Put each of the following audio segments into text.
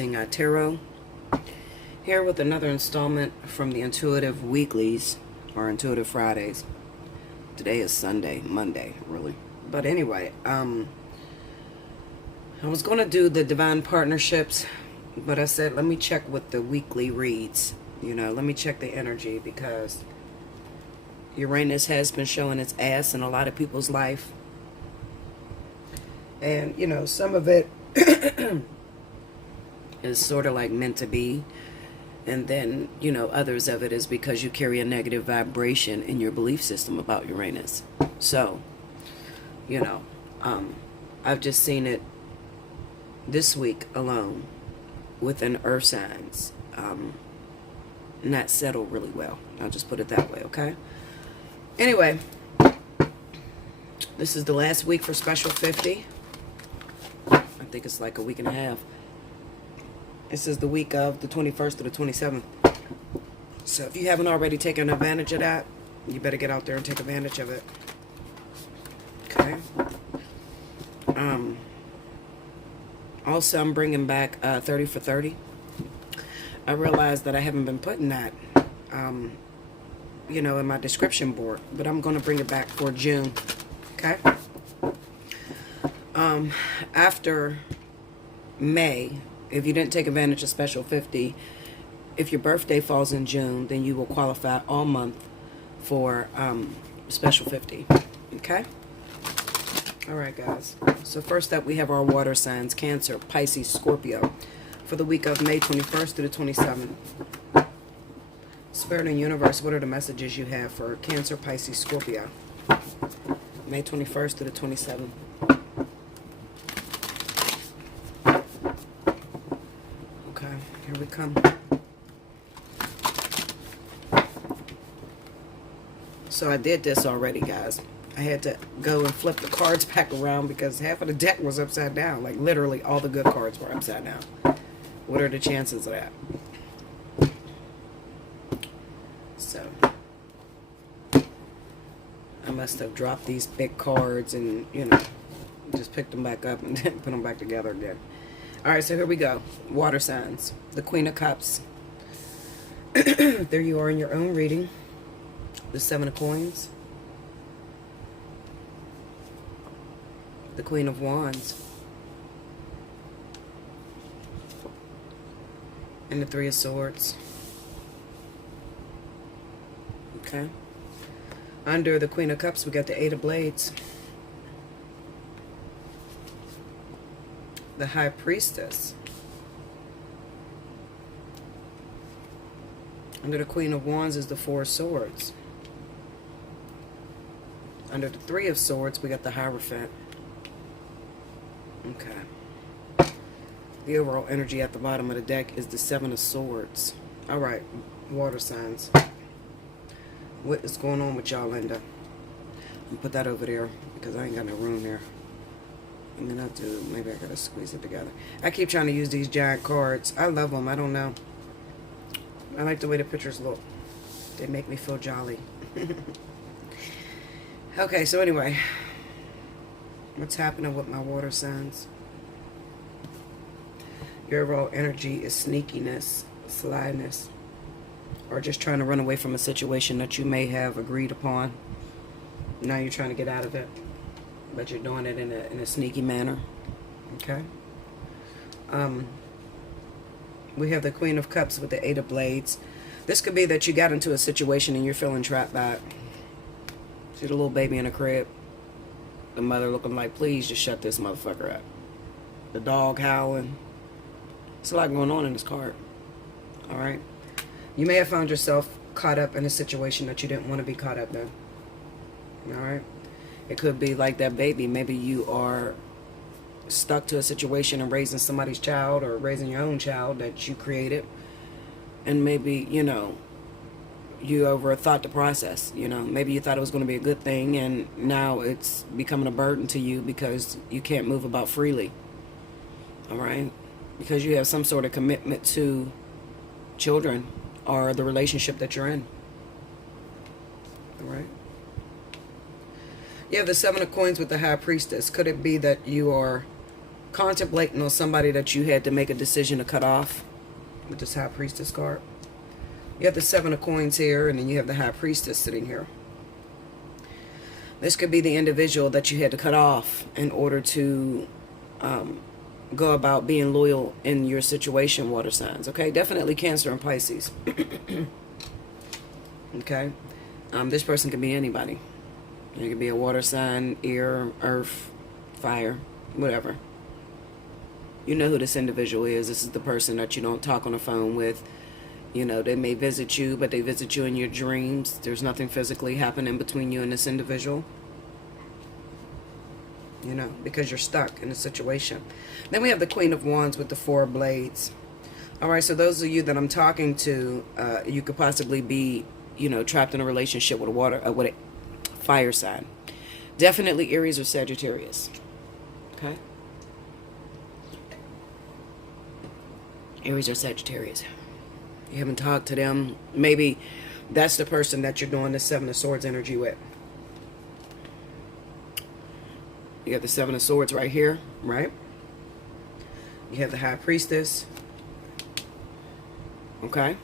Allseeingeyetarot, here with another installment from the Intuitive Weeklies, or Intuitive Fridays. Today is Monday, really. But anyway, I was going to do the Divine Partnerships, but I said, let me check with the weekly reads. Let me check the energy, because Uranus has been showing its ass in a lot of people's life. And, some of it is sort of like meant to be. And then, others of it is because you carry a negative vibration in your belief system about Uranus. So, I've just seen it this week alone within earth signs. Not settled really well. I'll just put it that way, okay? Anyway, this is the last week for Special 50. I think it's like a week and a half. This is the week of the 21st to the 27th. So if you haven't already taken advantage of that, you better get out there and take advantage of it. Okay. Also, I'm bringing back 30 for 30. I realized that I haven't been putting that, in my description board, but I'm going to bring it back for June. Okay. After May, if you didn't take advantage of Special 50, if your birthday falls in June, then you will qualify all month for Special 50. Okay? All right, guys. So first up, we have our water signs: Cancer, Pisces, Scorpio, for the week of May 21st to the 27th. Spirit and Universe, what are the messages you have for Cancer, Pisces, Scorpio, May 21st to the 27th? Okay, here we come. So I did this already, guys. I had to go and flip the cards back around because half of the deck was upside down. Like, literally all the good cards were upside down. What are the chances of that? So I must have dropped these big cards and, just picked them back up and then put them back together again. Alright, so here we go. Water signs. The Queen of Cups. There you are in your own reading. The Seven of Coins. The Queen of Wands. And the Three of Swords. Okay. Under the Queen of Cups, we got the Eight of Blades. The High Priestess. Under the Queen of Wands is the Four of Swords. Under the Three of Swords, we got the Hierophant. Okay. The overall energy at the bottom of the deck is the Seven of Swords. Alright, water signs. What is going on with y'all, Linda? I'll put that over there because I ain't got no room there. And then maybe I gotta squeeze it together. I keep trying to use these giant cards. I love them. I don't know. I like the way the pictures look. They make me feel jolly. Okay, so anyway. What's happening with my water signs? Your overall energy is sneakiness, slyness, or just trying to run away from a situation that you may have agreed upon. Now you're trying to get out of it, but you're doing it in a sneaky manner. Okay. We have the Queen of Cups with the Eight of Blades. This could be that you got into a situation and you're feeling trapped by it. See the little baby in a crib? The mother looking like, please just shut this motherfucker up. The dog howling. There's a lot going on in this card. Alright? You may have found yourself caught up in a situation that you didn't want to be caught up in. Alright? It could be like that baby. Maybe you are stuck to a situation and raising somebody's child or raising your own child that you created. And maybe, you overthought the process. Maybe you thought it was going to be a good thing, and now it's becoming a burden to you because you can't move about freely. Alright? Because you have some sort of commitment to children or the relationship that you're in. Alright? You have the Seven of Coins with the High Priestess. Could it be that you are contemplating on somebody that you had to make a decision to cut off with this High Priestess card. You have the Seven of Coins here, and then you have the High Priestess sitting here. This could be the individual that you had to cut off in order to go about being loyal in your situation, water signs. Okay, definitely Cancer and Pisces. Okay, this person can be anybody. It could be a water sign, air, earth, fire, whatever. You know who this individual is. This is the person that you don't talk on the phone with. You know, they may visit you, but they visit you in your dreams. There's nothing physically happening between you and this individual. You know, because you're stuck in a situation. Then we have the Queen of Wands with the Four of Blades. All right, so those of you that I'm talking to, you could possibly be, you know, trapped in a relationship with with a fire sign. Definitely Aries or Sagittarius. Okay? Aries or Sagittarius. You haven't talked to them. Maybe that's the person that you're doing the Seven of Swords energy with. You have the Seven of Swords right here, right? You have the High Priestess. Okay?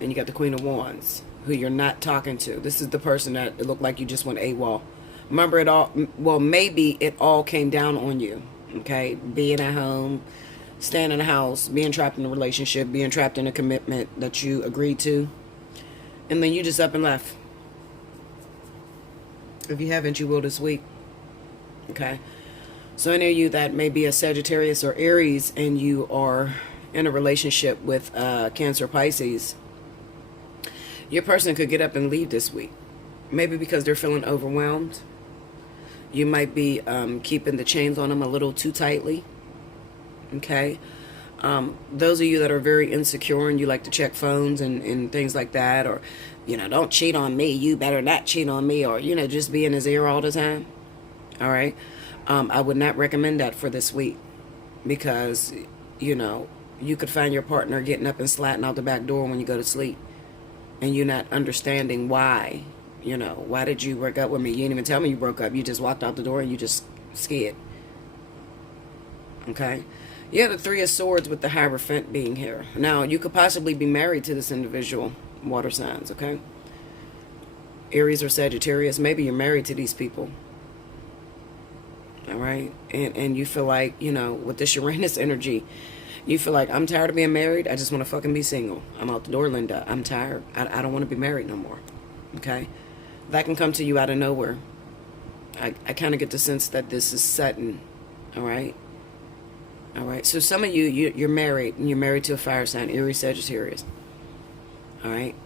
And you got the Queen of Wands, who you're not talking to. This is the person that it looked like you just went AWOL. Remember it all, well, maybe it all came down on you. Okay? Being at home, staying in the house, being trapped in a relationship, being trapped in a commitment that you agreed to. And then you just up and left. If you haven't, you will this week. Okay, so any of you that may be a Sagittarius or Aries and you are in a relationship with Cancer, Pisces, your person could get up and leave this week. Maybe because they're feeling overwhelmed. You might be keeping the chains on them a little too tightly. Okay, those of you that are very insecure and you like to check phones and things like that, or, you know, don't cheat on me, you better not cheat on me, or, you know, just be in his ear all the time. All right. I would not recommend that for this week because, you know, you could find your partner getting up and slatting out the back door when you go to sleep and you're not understanding why. You know, why did you break up with me? You didn't even tell me you broke up. You just walked out the door and you just scared. Okay. You have the Three of Swords with the Hierophant being here. Now, you could possibly be married to this individual, water signs. Okay. Aries or Sagittarius. Maybe you're married to these people. All right, and you feel like, you know, with this Uranus energy, you feel like, I'm tired of being married. I just want to fucking be single. I'm out the door, Linda. I'm tired. I don't want to be married no more. Okay, that can come to you out of nowhere. I kind of get the sense that this is sudden. All right. So some of you're married, and you're married to a fire sign, Aries, Sagittarius. All right,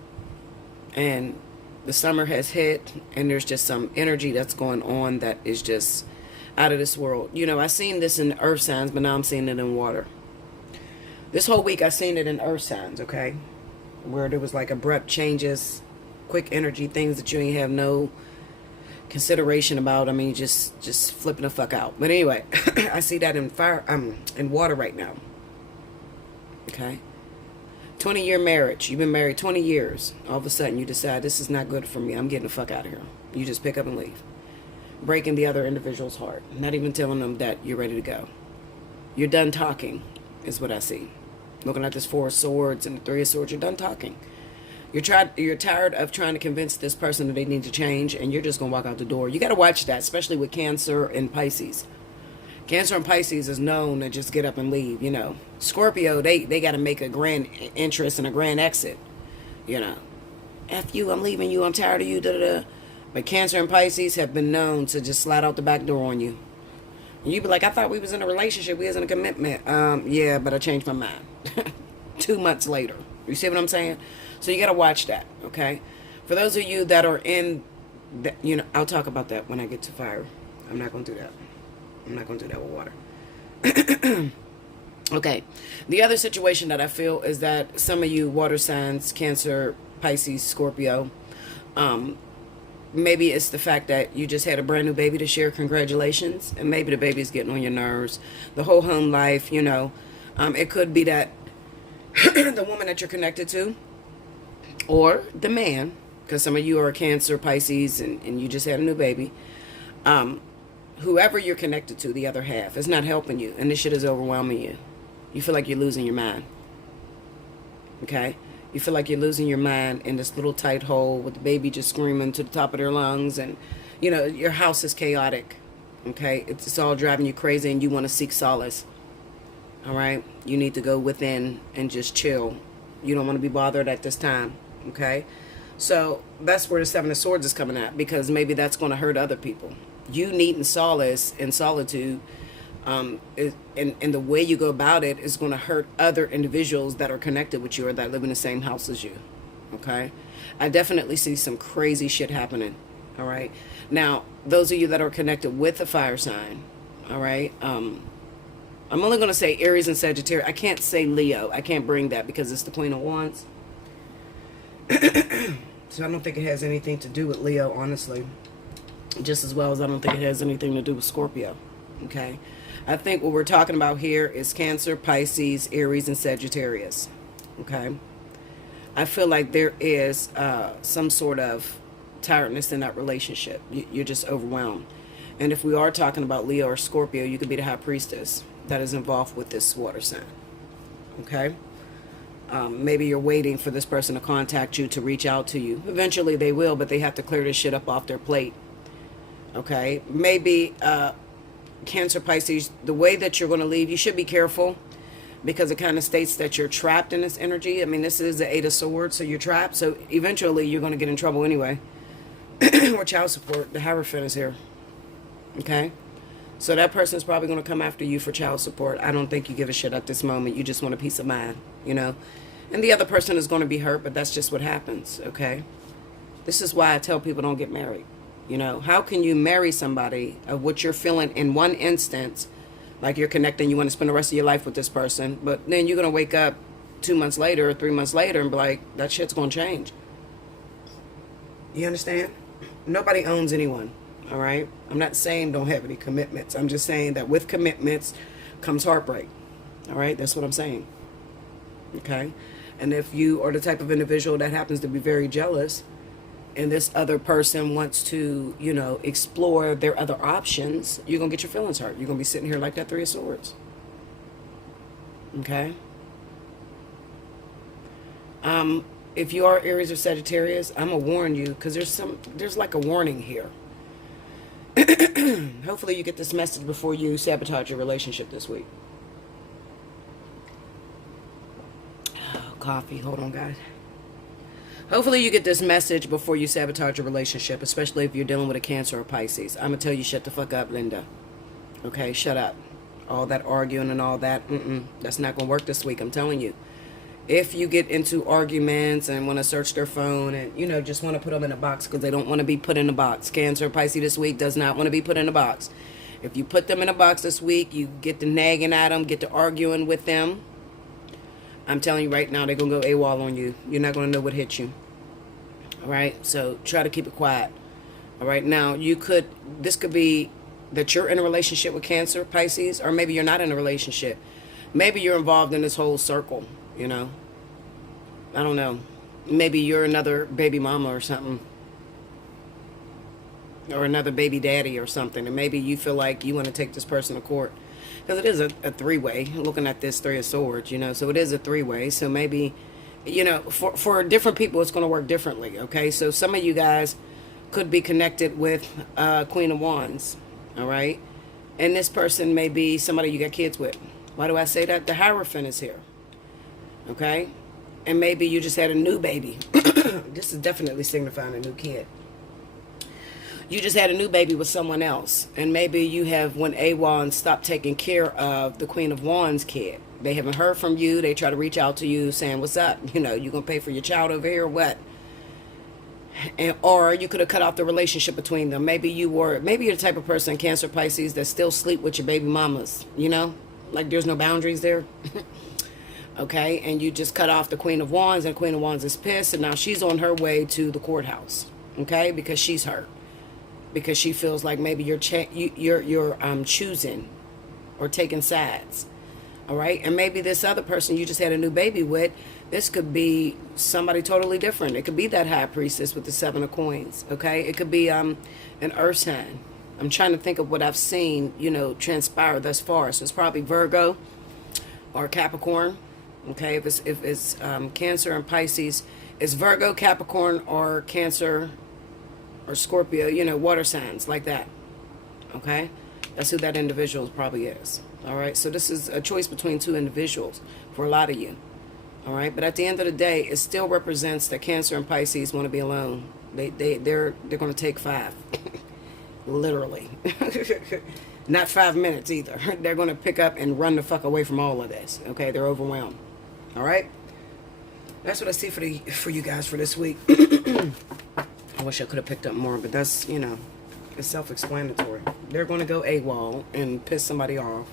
and the summer has hit, and there's just some energy that's going on that is just out of this world. You know, I seen this in earth signs, but now I'm seeing it in water. This whole week I seen it in earth signs, okay? Where there was like abrupt changes, quick energy, things that you ain't have no consideration about. I mean, just flipping the fuck out. But anyway, I see that in fire, in water right now. Okay? 20-year marriage. You've been married 20 years. All of a sudden you decide, this is not good for me. I'm getting the fuck out of here. You just pick up and leave. Breaking the other individual's heart. Not even telling them that you're ready to go. You're done talking, is what I see. Looking at this Four of Swords and the Three of Swords, you're done talking. You're tired of trying to convince this person that they need to change, and you're just going to walk out the door. You got to watch that, especially with Cancer and Pisces. Cancer and Pisces is known to just get up and leave, you know. Scorpio, they got to make a grand entrance and a grand exit, you know. F you, I'm leaving you, I'm tired of you, da-da-da. But Cancer and Pisces have been known to just slide out the back door on you. And you be like, I thought we was in a relationship. We was in a commitment. Yeah, but I changed my mind. 2 months later. You see what I'm saying? So you got to watch that, okay? For those of you that are in, you know, I'll talk about that when I get to fire. I'm not going to do that. I'm not going to do that with water. Okay. The other situation that I feel is that some of you water signs, Cancer, Pisces, Scorpio, maybe it's the fact that you just had a brand new baby to share. Congratulations. And maybe the baby's getting on your nerves. The whole home life, you know. It could be that the woman that you're connected to, or the man, because some of you are Cancer, Pisces, and you just had a new baby, whoever you're connected to, the other half, is not helping you, and this shit is overwhelming you. You feel like you're losing your mind. Okay? You feel like you're losing your mind in this little tight hole with the baby just screaming to the top of their lungs, and, you know, your house is chaotic. Okay? It's all driving you crazy, and you want to seek solace. All right? You need to go within and just chill. You don't want to be bothered at this time. Okay? So that's where the Seven of Swords is coming at, because maybe that's going to hurt other people. You needing solace and solitude, and the way you go about it is going to hurt other individuals that are connected with you or that live in the same house as you. Okay? I definitely see some crazy shit happening. All right? Now, those of you that are connected with a fire sign, all right, I'm only going to say Aries and Sagittarius. I can't say Leo. I can't bring that because it's the Queen of Wands. So I don't think it has anything to do with Leo, honestly. Just as well as I don't think it has anything to do with Scorpio. Okay? I think what we're talking about here is Cancer, Pisces, Aries, and Sagittarius. Okay? I feel like there is some sort of tiredness in that relationship. You're just overwhelmed. And if we are talking about Leo or Scorpio, you could be the High Priestess that is involved with this water sign. Okay? Maybe you're waiting for this person to contact you, to reach out to you. Eventually they will, but they have to clear this shit up off their plate. Okay? Maybe Cancer, Pisces, the way that you're going to leave, you should be careful, because it kind of states that you're trapped in this energy. I mean, this is the Eight of Swords, so you're trapped. So eventually you're going to get in trouble anyway. Or child support. The Hierophant is here. Okay? So that person is probably going to come after you for child support. I don't think you give a shit at this moment. You just want a peace of mind, you know. And the other person is going to be hurt, but that's just what happens, okay? This is why I tell people don't get married. You know, how can you marry somebody of what you're feeling in one instance, like you're connecting, you want to spend the rest of your life with this person, but then you're going to wake up 2 months later or 3 months later and be like, that shit's going to change. You understand? Nobody owns anyone. All right? I'm not saying don't have any commitments. I'm just saying that with commitments comes heartbreak. All right? That's what I'm saying. Okay? And if you are the type of individual that happens to be very jealous, and this other person wants to, you know, explore their other options, you're going to get your feelings hurt. You're going to be sitting here like that Three of Swords. Okay? If you are Aries or Sagittarius, I'm going to warn you, because there's like a warning here. Hopefully you get this message before you sabotage your relationship this week. Oh, coffee. Hold on, guys. Hopefully you get this message before you sabotage your relationship, especially if you're dealing with a Cancer or Pisces. I'm going to tell you, shut the fuck up, Linda. Okay, shut up. All that arguing and all that, that's not going to work this week, I'm telling you. If you get into arguments and want to search their phone and, you know, just want to put them in a box because they don't want to be put in a box. Cancer, Pisces this week does not want to be put in a box. If you put them in a box this week, you get to nagging at them, get to arguing with them. I'm telling you right now, they're going to go AWOL on you. You're not going to know what hit you. All right? So try to keep it quiet. All right? Now, this could be that you're in a relationship with Cancer, Pisces, or maybe you're not in a relationship. Maybe you're involved in this whole circle. You know, I don't know. Maybe you're another baby mama or something. Or another baby daddy or something. And maybe you feel like you want to take this person to court. Because it is a three-way. Looking at this Three of Swords, you know. So it is a three-way. So maybe, you know, for different people, it's going to work differently. Okay. So some of you guys could be connected with Queen of Wands. All right. And this person may be somebody you got kids with. Why do I say that? The Hierophant is here. Okay? And maybe you just had a new baby. This is definitely signifying a new kid. You just had a new baby with someone else. And maybe you have went AWOL and stopped taking care of the Queen of Wands kid. They haven't heard from you. They try to reach out to you saying, what's up? You know, you going to pay for your child over here or what? Or you could have cut off the relationship between them. Maybe you're the type of person, Cancer, Pisces, that still sleep with your baby mamas. You know? Like there's no boundaries there. Okay, and you just cut off the Queen of Wands, and Queen of Wands is pissed, and now she's on her way to the courthouse. Okay, because she's hurt, because she feels like maybe you're choosing or taking sides. All right, and maybe this other person you just had a new baby with, this could be somebody totally different. It could be that High Priestess with the Seven of Coins. Okay, it could be an Earth sign. I'm trying to think of what I've seen, you know, transpire thus far. So it's probably Virgo or Capricorn. Okay, if it's Cancer and Pisces, it's Virgo, Capricorn, or Cancer or Scorpio, you know, water signs like that. Okay, that's who that individual probably is. All right, so this is a choice between two individuals for a lot of you. All right, but at the end of the day, it still represents that Cancer and Pisces want to be alone. They're going to take 5, literally, not 5 minutes either. They're going to pick up and run the fuck away from all of this. Okay, they're overwhelmed. All right, that's what I see for you guys for this week. I wish I could have picked up more, but that's, you know, it's self-explanatory. They're going to go AWOL and piss somebody off.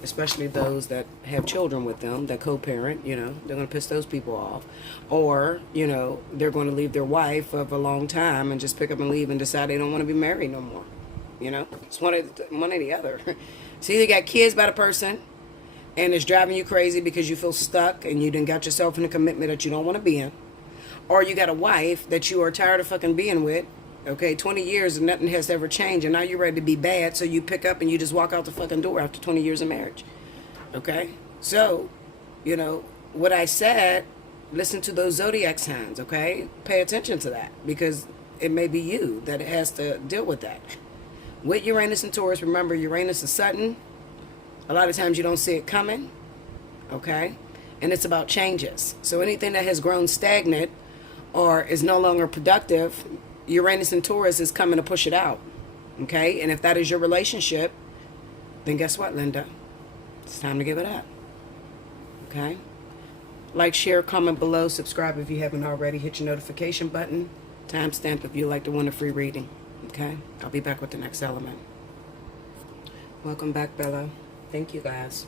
Especially those that have children with them, that co-parent, you know, they're going to piss those people off. Or, you know, they're going to leave their wife of a long time and just pick up and leave and decide they don't want to be married no more. You know, it's one or the other. So either you got kids by the person and it's driving you crazy because you feel stuck and you done got yourself in a commitment that you don't want to be in. Or you got a wife that you are tired of fucking being with. Okay, 20 years and nothing has ever changed, and now you're ready to be bad, so you pick up and you just walk out the fucking door after 20 years of marriage. Okay? So, you know, what I said, listen to those zodiac signs, okay? Pay attention to that, because it may be you that has to deal with that. With Uranus and Taurus, remember, Uranus is sudden. A lot of times you don't see it coming, okay? And it's about changes. So anything that has grown stagnant or is no longer productive, Uranus and Taurus is coming to push it out. Okay? And if that is your relationship, then guess what, Linda? It's time to give it up. Okay? Like, share, comment below, subscribe if you haven't already, hit your notification button, timestamp if you'd like to win a free reading. Okay? I'll be back with the next element. Welcome back, Bella. Thank you, guys.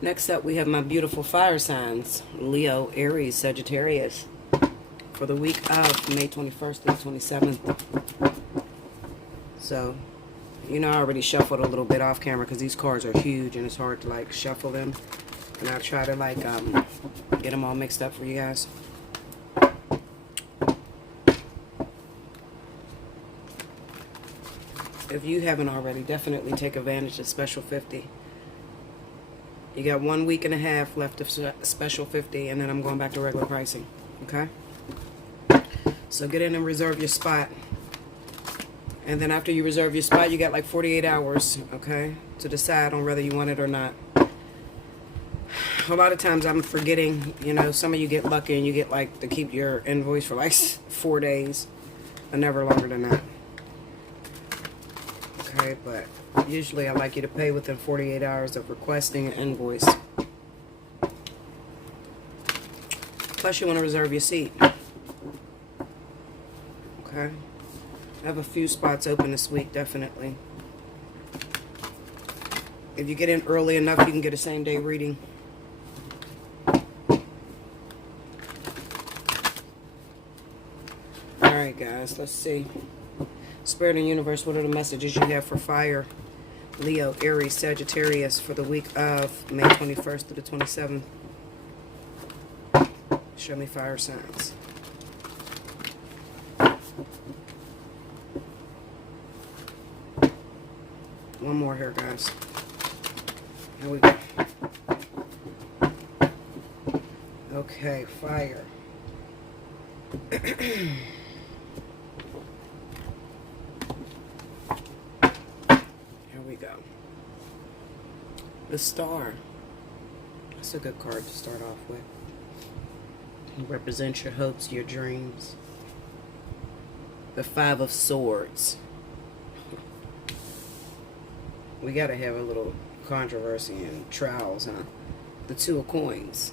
Next up, we have my beautiful fire signs. Leo, Aries, Sagittarius. For the week of May 21st through the 27th. So, you know, I already shuffled a little bit off camera because these cards are huge and it's hard to, like, shuffle them. And I'll try to, like, get them all mixed up for you guys. If you haven't already, definitely take advantage of Special 50. You got 1 week and a half left of Special 50, and then I'm going back to regular pricing. Okay? So get in and reserve your spot. And then after you reserve your spot, you got like 48 hours, okay, to decide on whether you want it or not. A lot of times I'm forgetting, you know, some of you get lucky and you get like to keep your invoice for like 4 days, or never longer than that. Okay, but usually I like you to pay within 48 hours of requesting an invoice. Plus you want to reserve your seat. Okay. I have a few spots open this week, definitely. If you get in early enough, you can get a same-day reading. Alright, guys, let's see. Spirit and Universe, what are the messages you have for fire? Leo, Aries, Sagittarius for the week of May 21st through the 27th. Show me fire signs. One more here, guys. Here we go. Okay, fire. Here we go. The Star. That's a good card to start off with. It represents your hopes, your dreams. The Five of Swords. We gotta have a little controversy and trials, huh? The Two of Coins.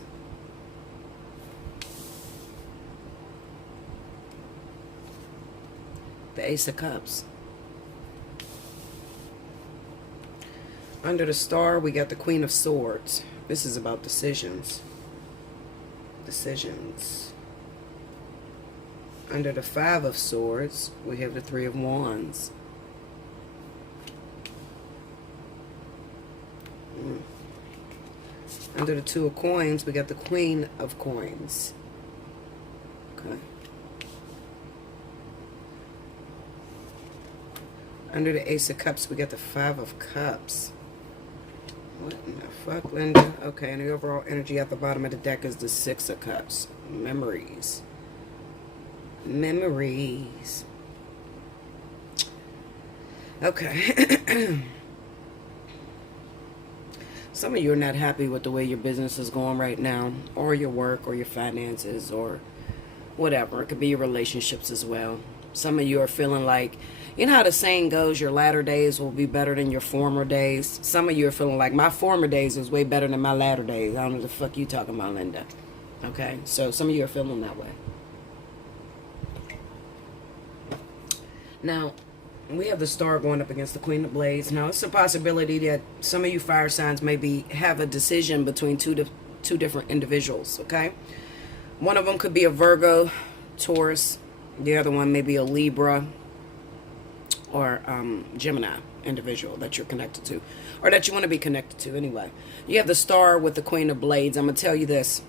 The Ace of Cups. Under the Star, we got the Queen of Swords. This is about decisions. Decisions. Under the Five of Swords, we have the Three of Wands. Under the Two of Coins, we got the Queen of Coins. Okay. Under the Ace of Cups, we got the Five of Cups. What in the fuck, Linda? Okay, and the overall energy at the bottom of the deck is the Six of Cups. Memories. Memories. Okay. Some of you are not happy with the way your business is going right now, or your work, or your finances, or whatever. It could be your relationships as well. Some of you are feeling like, you know how the saying goes, your latter days will be better than your former days. Some of you are feeling like, my former days was way better than my latter days. I don't know what the fuck you talking about, Linda. Okay, so some of you are feeling that way. Now, we have the Star going up against the Queen of Blades. Now, it's a possibility that some of you fire signs maybe have a decision between two different individuals, okay? One of them could be a Virgo, Taurus. The other one may be a Libra or Gemini individual that you're connected to, or that you want to be connected to anyway. You have the Star with the Queen of Blades. I'm going to tell you this.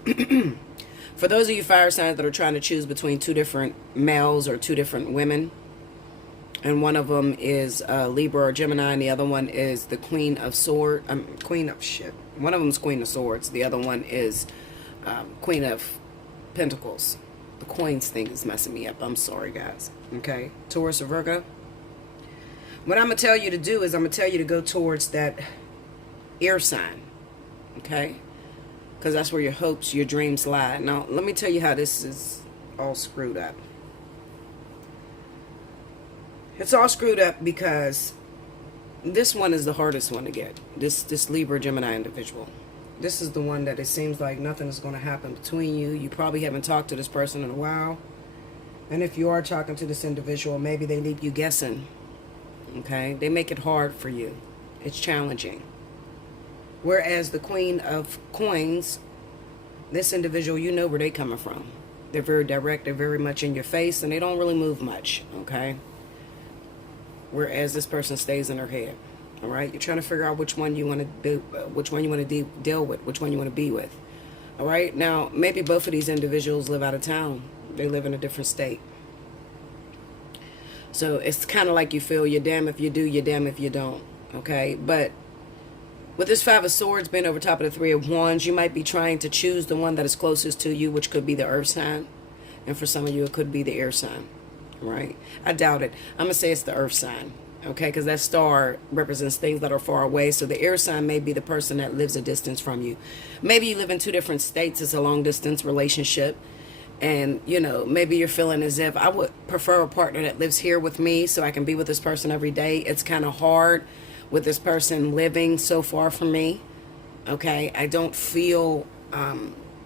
For those of you fire signs that are trying to choose between two different males or two different women, and one of them is Libra or Gemini, and the other one is the Queen of Swords. Queen of shit. One of them is Queen of Swords. The other one is Queen of Pentacles. The coins thing is messing me up. I'm sorry, guys. Okay, Taurus or Virgo. What I'm going to tell you to do is I'm going to tell you to go towards that air sign. Okay? Because that's where your hopes, your dreams lie. Now, let me tell you how this is all screwed up. It's all screwed up because this one is the hardest one to get. This Libra Gemini individual. This is the one that it seems like nothing is going to happen between you. You probably haven't talked to this person in a while. And if you are talking to this individual, maybe they leave you guessing. Okay? They make it hard for you. It's challenging. Whereas the Queen of Coins, this individual, you know where they're coming from. They're very direct. They're very much in your face. And they don't really move much. Okay? Whereas this person stays in her head. All right, you're trying to figure out which one you want to do, which one you want to deal with, which one you want to be with. All right, now maybe both of these individuals live out of town. They live in a different state. So it's kind of like you feel you're damn if you do, you're damn if you don't. Okay, but with this Five of Swords being over top of the Three of Wands, you might be trying to choose the one that is closest to you, which could be the Earth sign, and for some of you, it could be the Air sign. Right? I doubt it. I'm gonna say it's the Earth sign. Okay, because that star represents things that are far away. So the air sign may be the person that lives a distance from you. Maybe you live in two different states. It's a long distance relationship. And, you know, maybe you're feeling as if I would prefer a partner that lives here with me so I can be with this person every day. It's kind of hard with this person living so far from me. Okay, I don't feel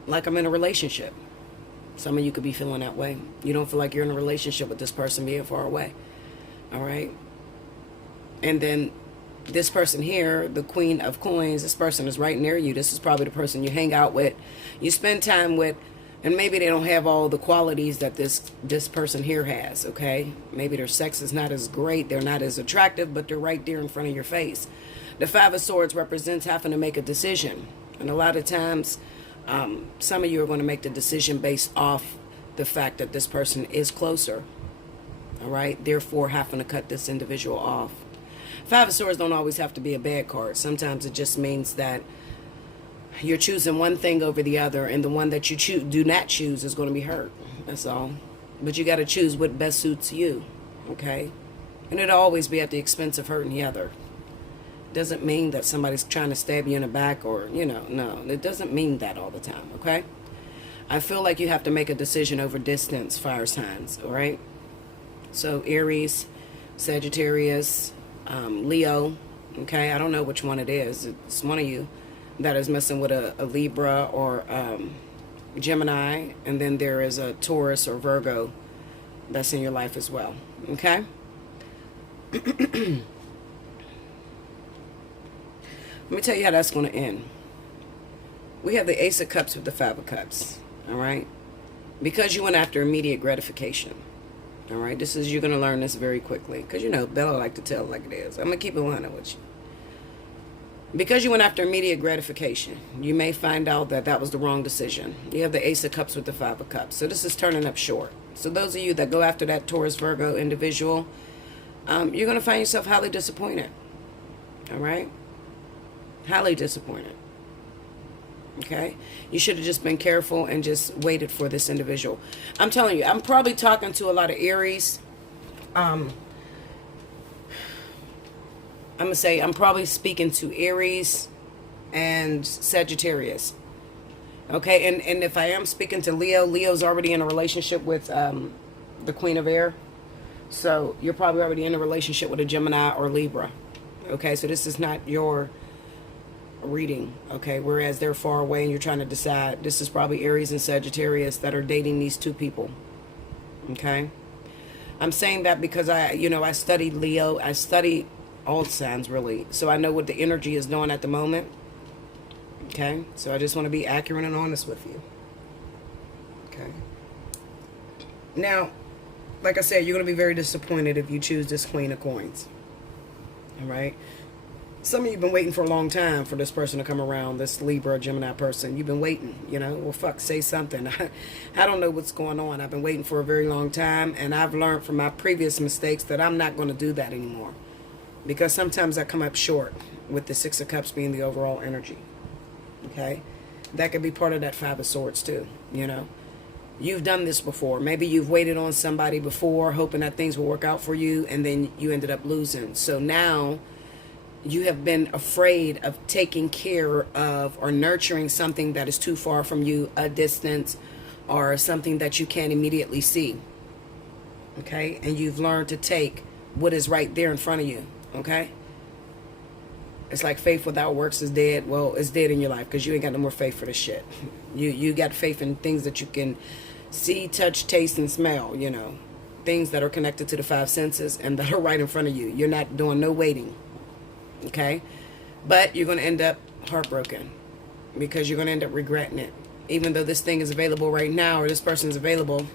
like I'm in a relationship. Some of you could be feeling that way. You don't feel like you're in a relationship with this person being far away. All right. And then this person here, the Queen of Coins, this person is right near you. This is probably the person you hang out with, you spend time with, and maybe they don't have all the qualities that this person here has, okay? Maybe their sex is not as great, they're not as attractive, but they're right there in front of your face. The Five of Swords represents having to make a decision. And a lot of times, some of you are going to make the decision based off the fact that this person is closer, all right? Therefore, having to cut this individual off. Five of Swords don't always have to be a bad card. Sometimes it just means that you're choosing one thing over the other, and the one that you do not choose is going to be hurt. That's all. But you got to choose what best suits you, okay? And it'll always be at the expense of hurting the other. Doesn't mean that somebody's trying to stab you in the back or, you know, no. It doesn't mean that all the time, okay? I feel like you have to make a decision over distance, fire signs, all right? So Aries, Sagittarius, Leo, okay? I don't know which one it is. It's one of you that is messing with a Libra or Gemini, and then there is a Taurus or Virgo that's in your life as well, okay? Let me tell you how that's going to end. We have the Ace of Cups with the Five of Cups, all right? Because you went after immediate gratification. All right, you're going to learn this very quickly. Because, you know, Bella like to tell it like it is. I'm going to keep it 100 with you. Because you went after immediate gratification, you may find out that that was the wrong decision. You have the Ace of Cups with the Five of Cups. So this is turning up short. So those of you that go after that Taurus, Virgo individual, you're going to find yourself highly disappointed. All right? Highly disappointed. Okay? You should have just been careful and just waited for this individual. I'm telling you, I'm probably talking to a lot of Aries. I'm going to say I'm probably speaking to Aries and Sagittarius. Okay? And if I am speaking to Leo, Leo's already in a relationship with the Queen of Air. So you're probably already in a relationship with a Gemini or Libra. Okay? So this is not your reading, okay, whereas they're far away and you're trying to decide. This is probably Aries and Sagittarius that are dating these two people. Okay, I'm saying that because I studied Leo, I studied all signs really, so I know what the energy is doing at the moment. Okay, so I just want to be accurate and honest with you. Okay, now like I said, you're going to be very disappointed if you choose this Queen of Coins. All right, some of you have been waiting for a long time for this person to come around, this Libra, Gemini person. You've been waiting, well, fuck, say something. I don't know what's going on. I've been waiting for a very long time, and I've learned from my previous mistakes that I'm not going to do that anymore. Because sometimes I come up short with the Six of Cups being the overall energy. Okay? That could be part of that Five of Swords too, You've done this before. Maybe you've waited on somebody before, hoping that things will work out for you, and then you ended up losing. So now you have been afraid of taking care of or nurturing something that is too far from you, a distance, or something that you can't immediately see. Okay? And you've learned to take what is right there in front of you. Okay? It's like faith without works is dead. Well, it's dead in your life because you ain't got no more faith for this shit. You got faith in things that you can see, touch, taste, and smell, Things that are connected to the five senses and that are right in front of you. You're not doing no waiting. Okay, but you're going to end up heartbroken because you're going to end up regretting it, even though this thing is available right now, or this person is available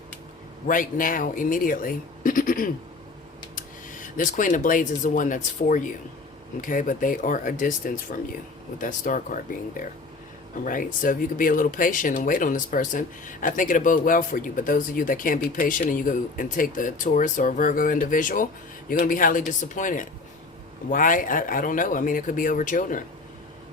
right now immediately. This Queen of Blades is the one that's for you, okay, but they are a distance from you with that star card being there. All right, so if you could be a little patient and wait on this person, I think it'll bode well for you. But those of you that can't be patient and you go and take the Taurus or Virgo individual, you're going to be highly disappointed. Why? I don't know. I mean, it could be over children.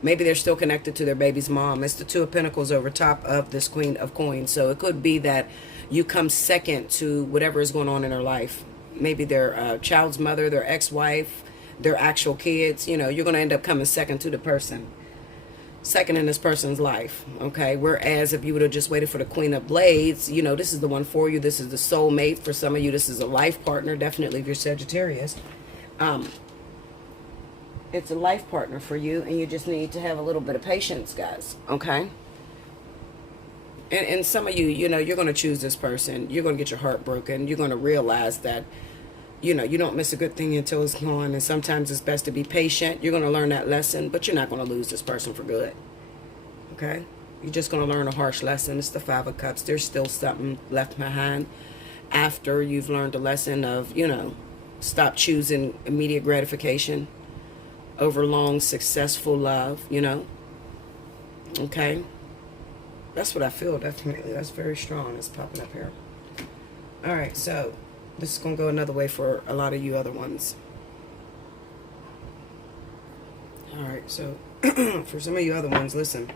Maybe they're still connected to their baby's mom. It's the Two of Pentacles over top of this Queen of Coins. So it could be that you come second to whatever is going on in their life. Maybe their child's mother, their ex-wife, their actual kids. You're going to end up coming second to the person. Second in this person's life. Okay? Whereas if you would have just waited for the Queen of Blades, this is the one for you. This is the soulmate. For some of you, this is a life partner. Definitely if you're Sagittarius. It's a life partner for you, and you just need to have a little bit of patience, guys. Okay? And some of you, you're going to choose this person. You're going to get your heart broken. You're going to realize that, you don't miss a good thing until it's gone, and sometimes it's best to be patient. You're going to learn that lesson, but you're not going to lose this person for good. Okay? You're just going to learn a harsh lesson. It's the Five of Cups. There's still something left behind after you've learned the lesson of, stop choosing immediate gratification over long, successful love, Okay? That's what I feel, definitely. That's very strong. It's popping up here. All right, so this is going to go another way for a lot of you other ones. All right, so for some of you other ones, listen.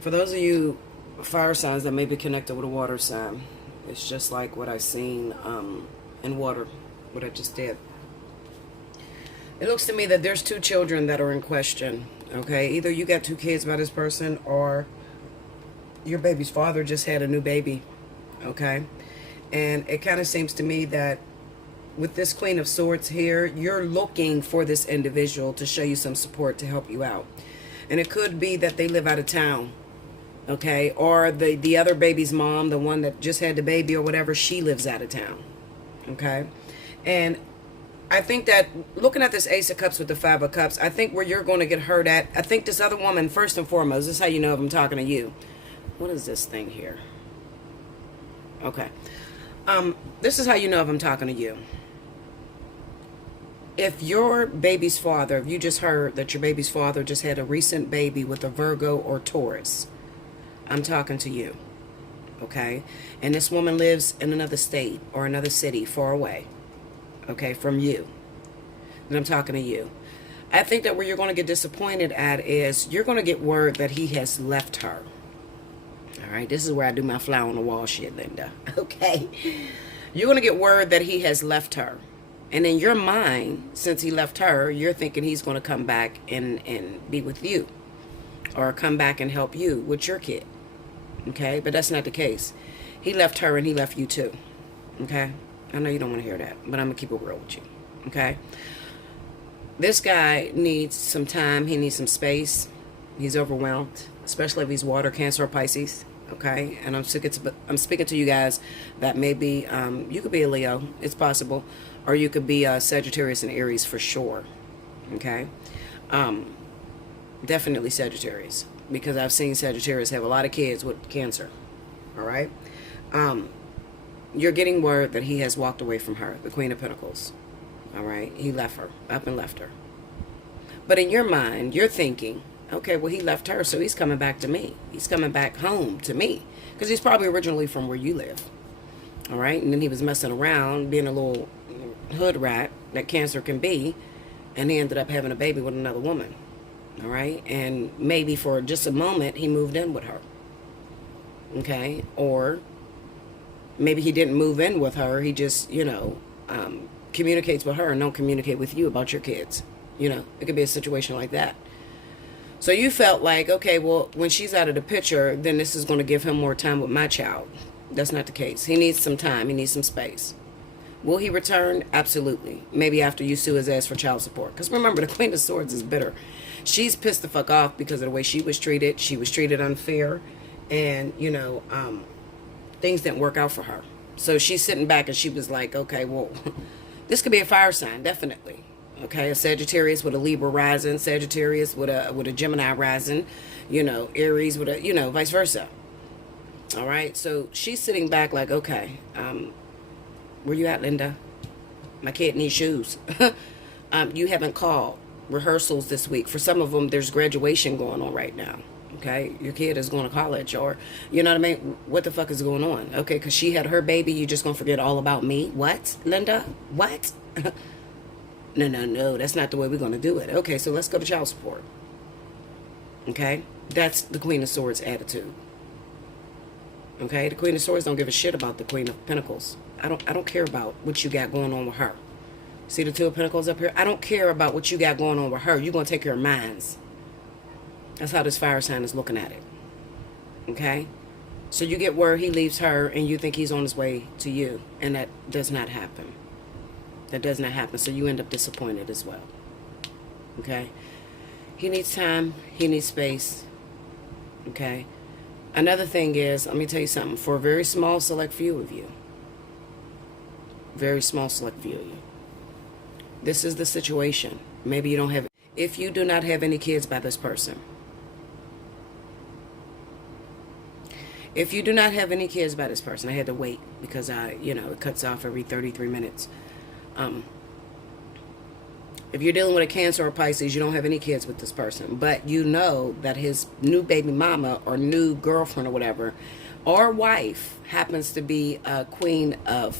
For those of you fire signs that may be connected with a water sign, it's just like what I seen in water, what I just did. It looks to me that there's two children that are in question, okay? Either you got two kids by this person or your baby's father just had a new baby, okay? And it kind of seems to me that with this Queen of Swords here, you're looking for this individual to show you some support to help you out. And it could be that they live out of town, okay? Or the other baby's mom, the one that just had the baby or whatever, she lives out of town, okay? And I think that looking at this Ace of Cups with the Five of Cups, I think where you're going to get hurt at, I think this other woman, first and foremost, this is how you know if I'm talking to you. What is this thing here? Okay. This is how you know if I'm talking to you. If your baby's father, if you just heard that your baby's father just had a recent baby with a Virgo or Taurus, I'm talking to you. Okay? And this woman lives in another state or another city far away. okay, from you. And I'm talking to you. I think that where you're going to get disappointed at is you're going to get word that he has left her. All right, this is where I do my fly on the wall shit, Linda. Okay. You're going to get word that he has left her. And in your mind, since he left her, you're thinking he's going to come back and be with you. Or come back and help you with your kid. Okay, but that's not the case. He left her and he left you too. Okay, I know you don't want to hear that, but I'm going to keep it real with you. Okay. This guy needs some time. He needs some space. He's overwhelmed, especially if he's water, Cancer, or Pisces. Okay, and I'm speaking to you guys that maybe you could be a Leo. It's possible, or you could be Sagittarius and Aries for sure. Okay, definitely Sagittarius, because I've seen Sagittarius have a lot of kids with Cancer. All right, you're getting word that he has walked away from her, the Queen of Pentacles. All right, he left her, up and left her. But in your mind, you're thinking, okay, well, he left her, so he's coming back to me. He's coming back home to me, because he's probably originally from where you live. All right, and then he was messing around, being a little hood rat that Cancer can be, and he ended up having a baby with another woman. All right, and maybe for just a moment, he moved in with her. Okay, or maybe he didn't move in with her. He just, communicates with her and don't communicate with you about your kids. It could be a situation like that. So you felt like, okay, well, when she's out of the picture, then this is going to give him more time with my child. That's not the case. He needs some time. He needs some space. Will he return? Absolutely. Maybe after you sue his ass for child support. Because remember, the Queen of Swords is bitter. She's pissed the fuck off because of the way she was treated. She was treated unfair. And, things didn't work out for her. So she's sitting back and she was like, okay, well, this could be a fire sign, definitely. Okay, a Sagittarius with a Libra rising, Sagittarius with a Gemini rising, Aries with a, vice versa. All right, so she's sitting back like, okay, where you at, Linda? My kid needs shoes. You haven't called rehearsals this week. For some of them, there's graduation going on right now. Okay, your kid is going to college, or you know what I mean? What the fuck is going on? Okay, because she had her baby, you just gonna forget all about me? What, Linda? What? No, that's not the way we're gonna do it. Okay, so let's go to child support. Okay, that's the Queen of Swords attitude. Okay, the Queen of Swords don't give a shit about the Queen of Pentacles. I don't care about what you got going on with her. See the Two of Pentacles up here? I don't care about what you got going on with her. You're gonna take care of mine. That's how this fire sign is looking at it. Okay? So you get where he leaves her and you think he's on his way to you. And that does not happen. That does not happen. So you end up disappointed as well. Okay? He needs time. He needs space. Okay? Another thing is, let me tell you something. For a very small select few of you. Very small select few of you. This is the situation. Maybe you don't have... If you do not have any kids by this person... If you do not have any kids by this person, I had to wait because it cuts off every 33 minutes. If you're dealing with a Cancer or Pisces, you don't have any kids with this person, but you know that his new baby mama or new girlfriend or whatever, or wife happens to be a Queen of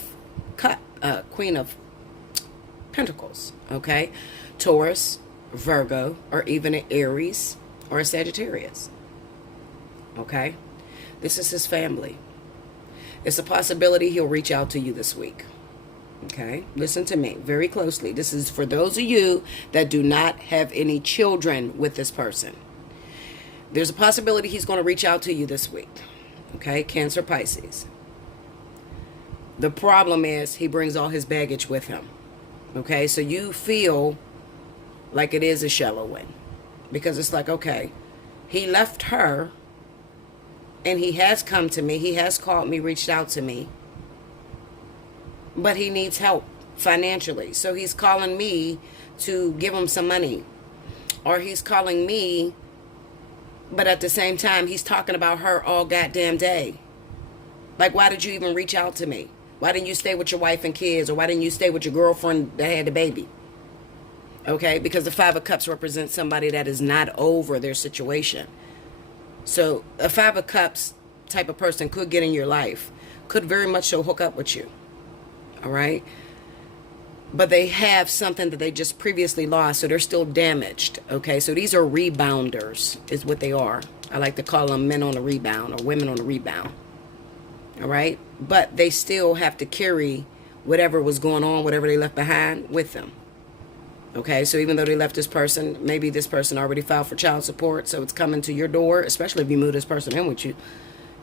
Pentacles, okay? Taurus, Virgo, or even an Aries or a Sagittarius, okay? This is his family. It's a possibility he'll reach out to you this week. Okay? Listen to me very closely. This is for those of you that do not have any children with this person. There's a possibility he's going to reach out to you this week. Okay? Cancer, Pisces. The problem is he brings all his baggage with him. Okay? So you feel like it is a shallow win. Because it's like, okay, he left her... And he has come to me. He has called me, reached out to me. But he needs help financially. So he's calling me to give him some money. Or he's calling me, but at the same time, he's talking about her all goddamn day. Like, why did you even reach out to me? Why didn't you stay with your wife and kids? Or why didn't you stay with your girlfriend that had the baby? Okay, because the Five of Cups represents somebody that is not over their situation. So a Five of Cups type of person could get in your life, could very much so hook up with you. All right. but they have something that they just previously lost, so they're still damaged. Okay, so these are rebounders is what they are. I like to call them men on the rebound or women on the rebound. All right, but they still have to carry whatever was going on, whatever they left behind with them. Okay, so even though they left this person, maybe this person already filed for child support, so it's coming to your door, especially if you move this person in with you.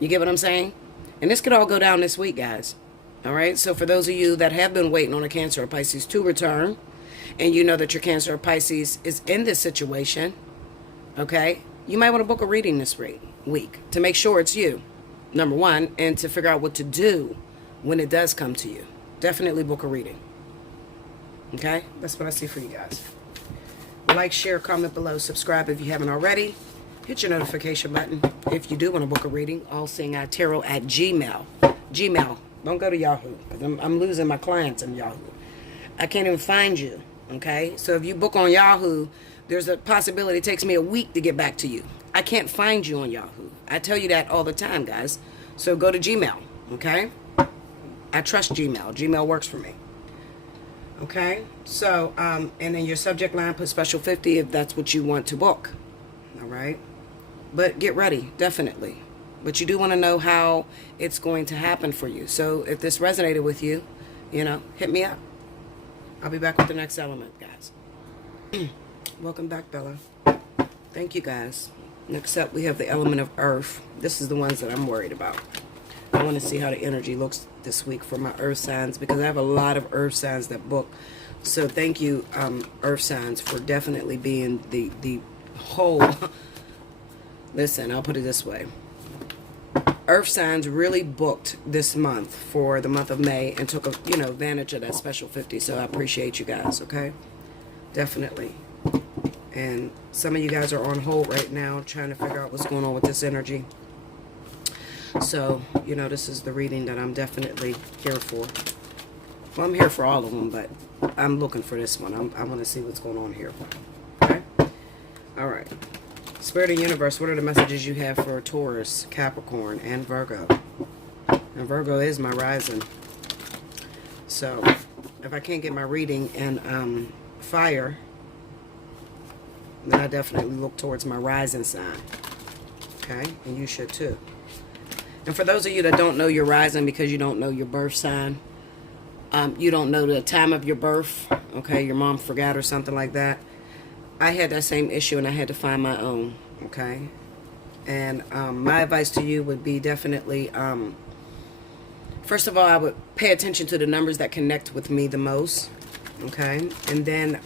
You get what I'm saying? And this could all go down this week, guys. All right, so for those of you that have been waiting on a Cancer or Pisces to return, and you know that your Cancer or Pisces is in this situation, okay, you might want to book a reading this week to make sure it's you, number one, and to figure out what to do when it does come to you. Definitely book a reading. Okay, that's what I see for you guys. Like, share, comment below, subscribe if you haven't already. Hit your notification button if you do want to book a reading. Allseeingeyetarot at Gmail. Gmail. Don't go to Yahoo. I'm losing my clients in Yahoo. I can't even find you. Okay, so if you book on Yahoo, there's a possibility it takes me a week to get back to you. I can't find you on Yahoo. I tell you that all the time, guys. So go to Gmail. Okay, I trust Gmail. Gmail works for me. Okay, so, and in your subject line, put special 50 if that's what you want to book. All right, but get ready, definitely. But you do want to know how it's going to happen for you. So if this resonated with you, you know, hit me up. I'll be back with the next element, guys. Welcome back, Bella. Thank you, guys. Next up, we have the element of earth. This is the ones that I'm worried about. I want to see how the energy looks this week for my earth signs, because I have a lot of earth signs that book. So thank you, earth signs, for definitely being the whole. Listen, I'll put it this way. Earth signs really booked this month for the month of May and took advantage of that special 50. So I appreciate you guys. Okay, definitely. And some of you guys are on hold right now trying to figure out what's going on with this energy. So, this is the reading that I'm definitely here for. Well, I'm here for all of them, but I'm looking for this one. I want to see what's going on here. Okay? All right. Spirit and Universe, what are the messages you have for Taurus, Capricorn, and Virgo? And Virgo is my rising. So, if I can't get my reading in fire, then I definitely look towards my rising sign. Okay? And you should too. And for those of you that don't know your rising because you don't know your birth sign, you don't know the time of your birth, okay, your mom forgot or something like that. I had that same issue and I had to find my own, okay? And my advice to you would be definitely, first of all, I would pay attention to the numbers that connect with me the most, okay? And then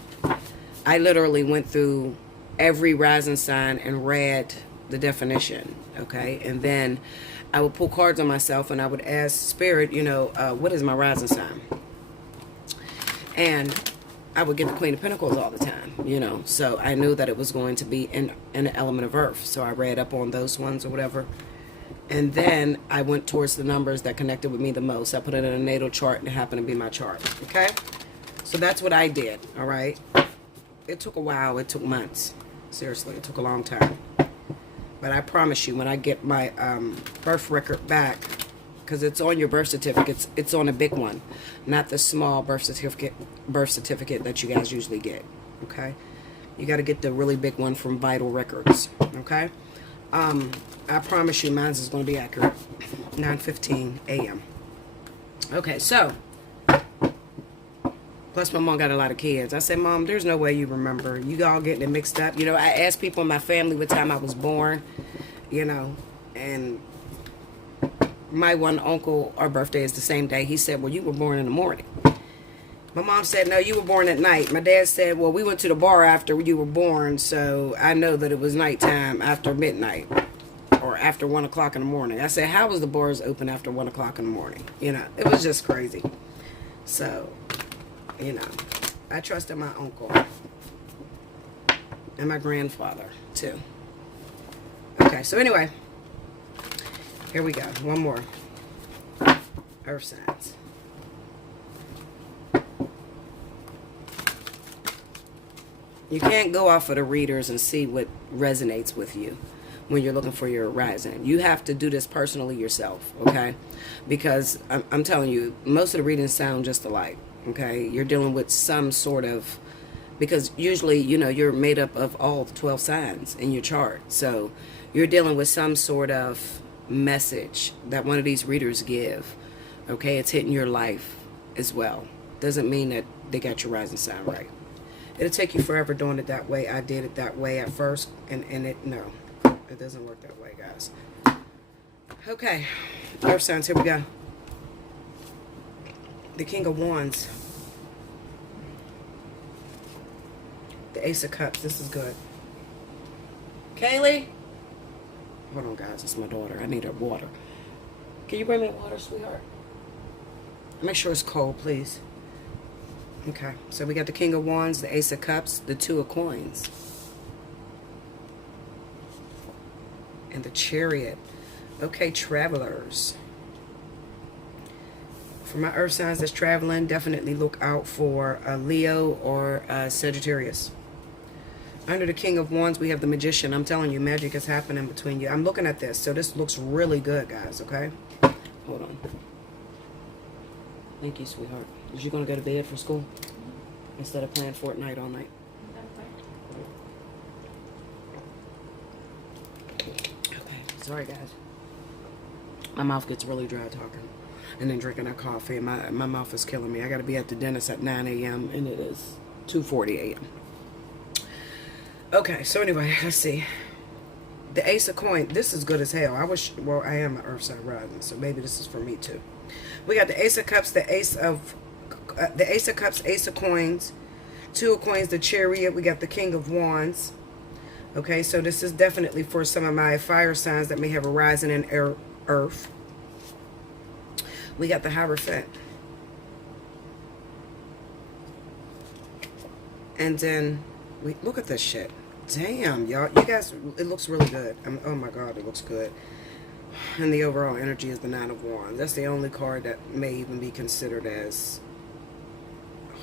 I literally went through every rising sign and read the definition, okay? And then I would pull cards on myself and I would ask Spirit, what is my rising sign? And I would get the Queen of Pentacles all the time, So I knew that it was going to be in an element of earth. So I read up on those ones or whatever. And then I went towards the numbers that connected with me the most. I put it in a natal chart and it happened to be my chart, okay? So that's what I did, all right? It took a while. It took months. Seriously, it took a long time. But I promise you, when I get my birth record back, because it's on your birth certificate, it's on a big one, not the small birth certificate that you guys usually get. Okay, you got to get the really big one from Vital Records. Okay, I promise you, mine's is going to be accurate. 9:15 a.m. Okay, so plus my mom got a lot of kids. I said, Mom, there's no way you remember. You all getting it mixed up. I asked people in my family what time I was born, and my one uncle, our birthday is the same day. He said, well, you were born in the morning. My mom said, no, you were born at night. My dad said, well, we went to the bar after you were born, so I know that it was nighttime after midnight or after 1 o'clock in the morning. I said, how was the bars open after 1 o'clock in the morning? It was just crazy. So, I trusted my uncle and my grandfather too. Okay, so anyway, here we go. One more. Earth signs. You can't go off of the readers and see what resonates with you when you're looking for your rising. You have to do this personally yourself, okay? Because I'm telling you, most of the readings sound just alike. Okay, you're dealing with some sort of, because usually, you know, you're made up of all 12 signs in your chart. So you're dealing with some sort of message that one of these readers give. Okay, it's hitting your life as well. Doesn't mean that they got your rising sign right. It'll take you forever doing it that way. I did it that way at first, and no, it doesn't work that way, guys. Okay, earth signs, here we go. The King of Wands. The Ace of Cups. This is good. Kaylee? Hold on, guys. It's my daughter. I need her water. Can you bring me water, sweetheart? Make sure it's cold, please. Okay. So we got the King of Wands, the Ace of Cups, the Two of Coins, and the Chariot. Okay, travelers. For my earth signs that's traveling, definitely look out for Leo or Sagittarius. Under the King of Wands, we have the Magician. I'm telling you, magic is happening between you. I'm looking at this, so this looks really good, guys, okay? Hold on. Thank you, sweetheart. Is you going to go to bed for school instead of playing Fortnite all night? Okay, sorry, guys. My mouth gets really dry talking. And then drinking that coffee. My mouth is killing me. I got to be at the dentist at 9 a.m. and it is 2:40 a.m. Okay, so anyway, let's see. The Ace of Coins. This is good as hell. I wish, well, I am an earth sign rising, so maybe this is for me too. We got the Ace of Cups, the Ace of Cups, Ace of Coins, Two of Coins, the Chariot. We got the King of Wands. Okay, so this is definitely for some of my fire signs that may have a rising in earth. We got the Hierophant. And then, we look at this shit. Damn, y'all. You guys, it looks really good. Oh my God, it looks good. And the overall energy is the Nine of Wands. That's the only card that may even be considered as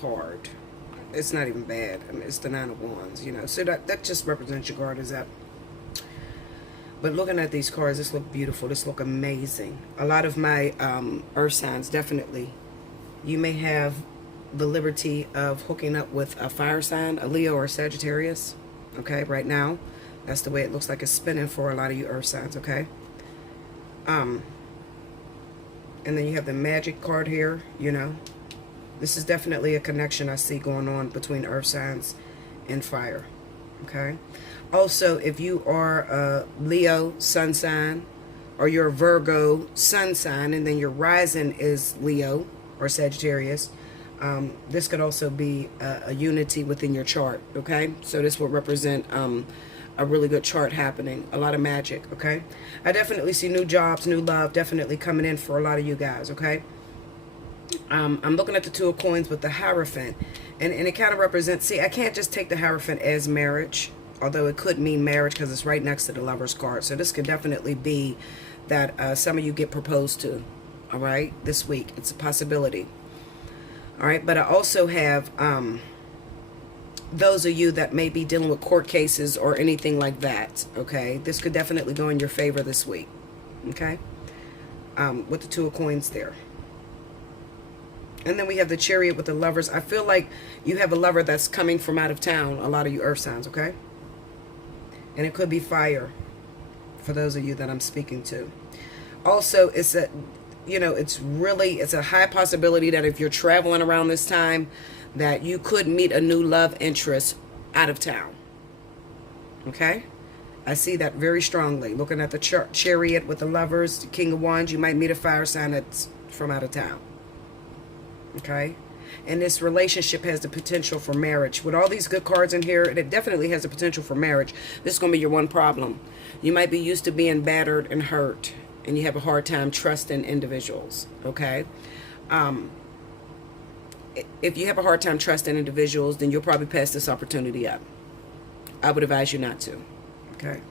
hard. It's not even bad. I mean, it's the Nine of Wands, you know. So that just represents your guard is up. But looking at these cards, this look beautiful. This look amazing. A lot of my earth signs, definitely. You may have the liberty of hooking up with a fire sign, a Leo or a Sagittarius. Okay, right now. That's the way it looks like it's spinning for a lot of you earth signs, okay? And then you have the Magic card here, you know. This is definitely a connection I see going on between earth signs and fire, okay? Also, if you are a Leo sun sign or you're a Virgo sun sign and then your rising is Leo or Sagittarius, this could also be a unity within your chart, okay? So this will represent a really good chart happening, a lot of magic, okay? I definitely see new jobs, new love definitely coming in for a lot of you guys, okay? I'm looking at the Two of Coins with the Hierophant, and it kind of represents, see, I can't just take the Hierophant as marriage, although it could mean marriage because it's right next to the Lover's card. So this could definitely be that some of you get proposed to, all right, this week. It's a possibility. All right, but I also have those of you that may be dealing with court cases or anything like that, okay? This could definitely go in your favor this week, okay? With the Two of Coins there. And then we have the Chariot with the Lovers. I feel like you have a lover that's coming from out of town, a lot of you earth signs, okay? And it could be fire for those of you that I'm speaking to. Also, it's a, you know, it's a high possibility that if you're traveling around this time, that you could meet a new love interest out of town. Okay? I see that very strongly. Looking at the Chariot with the Lovers, the King of Wands, you might meet a fire sign that's from out of town. Okay? And this relationship has the potential for marriage. With all these good cards in here, it definitely has the potential for marriage. This is going to be your one problem. You might be used to being battered and hurt, and you have a hard time trusting individuals. Okay? If you have a hard time trusting individuals, then you'll probably pass this opportunity up. I would advise you not to. Okay?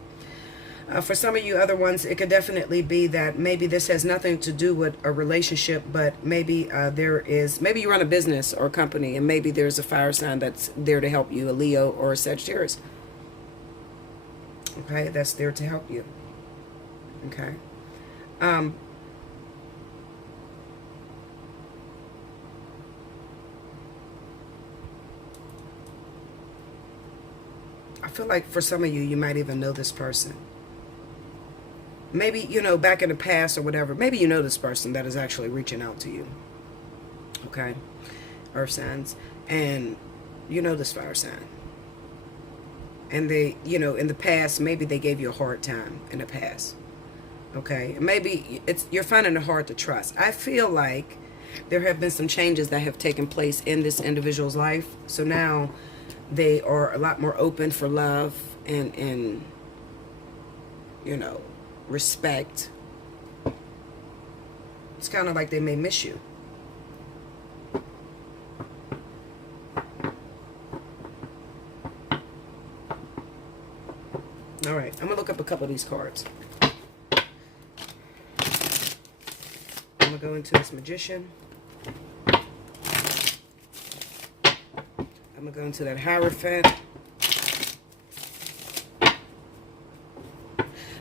For some of you other ones, it could definitely be that maybe this has nothing to do with a relationship, but maybe maybe you run a business or a company, and maybe there's a fire sign that's there to help you, a Leo or a Sagittarius. Okay, that's there to help you. Okay. I feel like for some of you, you might even know this person. Maybe, you know, back in the past or whatever, maybe you know this person that is actually reaching out to you. Okay? Earth signs. And you know this fire sign. And they, you know, in the past, maybe they gave you a hard time in the past. Okay? Maybe you're finding it hard to trust. I feel like there have been some changes that have taken place in this individual's life. So now they are a lot more open for love and you know, respect. It's kind of like they may miss you. All right, I'm gonna look up a couple of these cards. I'm gonna go into this Magician. I'm gonna go into that Hierophant.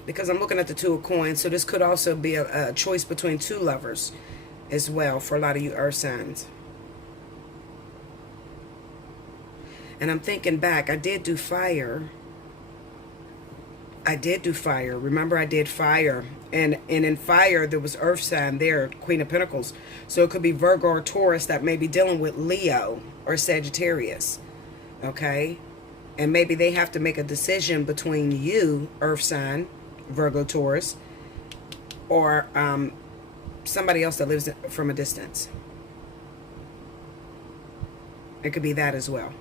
Because I'm looking at the Two of Coins, so this could also be a choice between two lovers as well for a lot of you Earth signs. And I'm thinking back, I did do fire. Remember, I did fire. And in fire, there was Earth sign there, Queen of Pentacles. So it could be Virgo or Taurus that may be dealing with Leo or Sagittarius. Okay? And maybe they have to make a decision between you, Earth sign, Virgo, Taurus, or somebody else that lives from a distance. It could be that as well.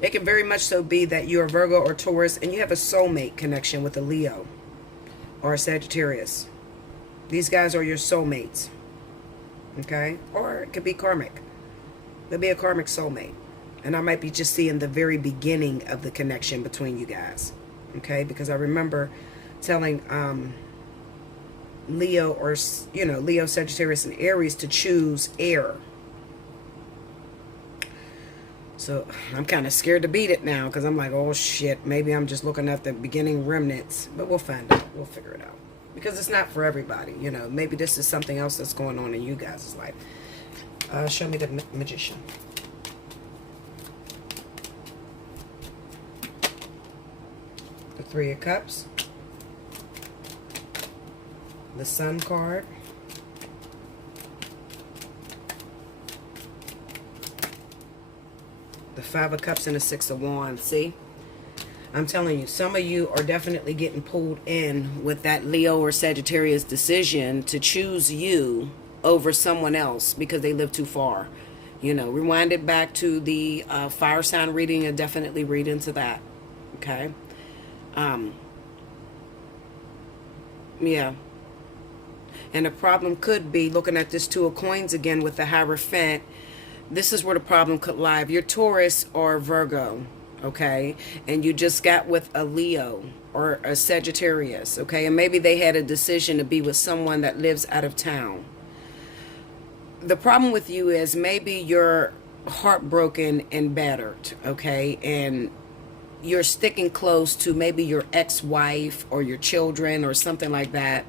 It can very much so be that you're a Virgo or Taurus and you have a soulmate connection with a Leo or a Sagittarius. These guys are your soulmates. Okay? Or it could be karmic. It could be a karmic soulmate. And I might be just seeing the very beginning of the connection between you guys. Okay? Because I remember telling Leo or, you know, Leo, Sagittarius, and Aries to choose air. So I'm kind of scared to beat it now because I'm like, oh shit, maybe I'm just looking at the beginning remnants. But we'll find out. We'll figure it out. Because it's not for everybody, you know. Maybe this is something else that's going on in you guys' life. Show me the Magician. The Three of Cups. The Sun card. The Five of Cups and the Six of Wands. See? I'm telling you, some of you are definitely getting pulled in with that Leo or Sagittarius decision to choose you over someone else because they live too far. You know, rewind it back to the fire sign reading and definitely read into that. Okay? Yeah. And the problem could be, looking at this Two of Coins again with the Hierophant, this is where the problem could lie. If you're Taurus or Virgo, okay, and you just got with a Leo or a Sagittarius, okay, and maybe they had a decision to be with someone that lives out of town. The problem with you is maybe you're heartbroken and battered, okay, and you're sticking close to maybe your ex-wife or your children or something like that.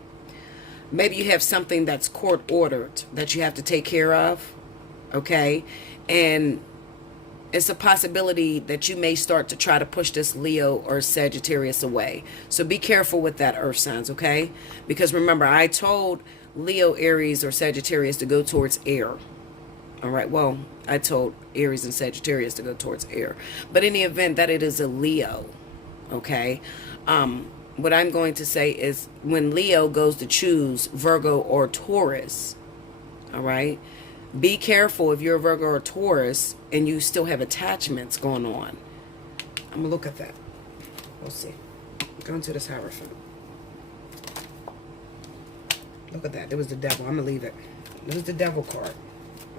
Maybe you have something that's court ordered that you have to take care of. Okay, and it's a possibility that you may start to try to push this Leo or Sagittarius away. So be careful with that, Earth signs, okay? Because remember, I told Leo, Aries, or Sagittarius to go towards air. All right, well, I told Aries and Sagittarius to go towards air. But in the event that it is a Leo, okay, what I'm going to say is when Leo goes to choose Virgo or Taurus, all right, be careful if you're a Virgo or Taurus and you still have attachments going on. I'm going to look at that. We'll see. Go into this Hierophant. Look at that. There was the Devil. I'm going to leave it. This is the Devil card.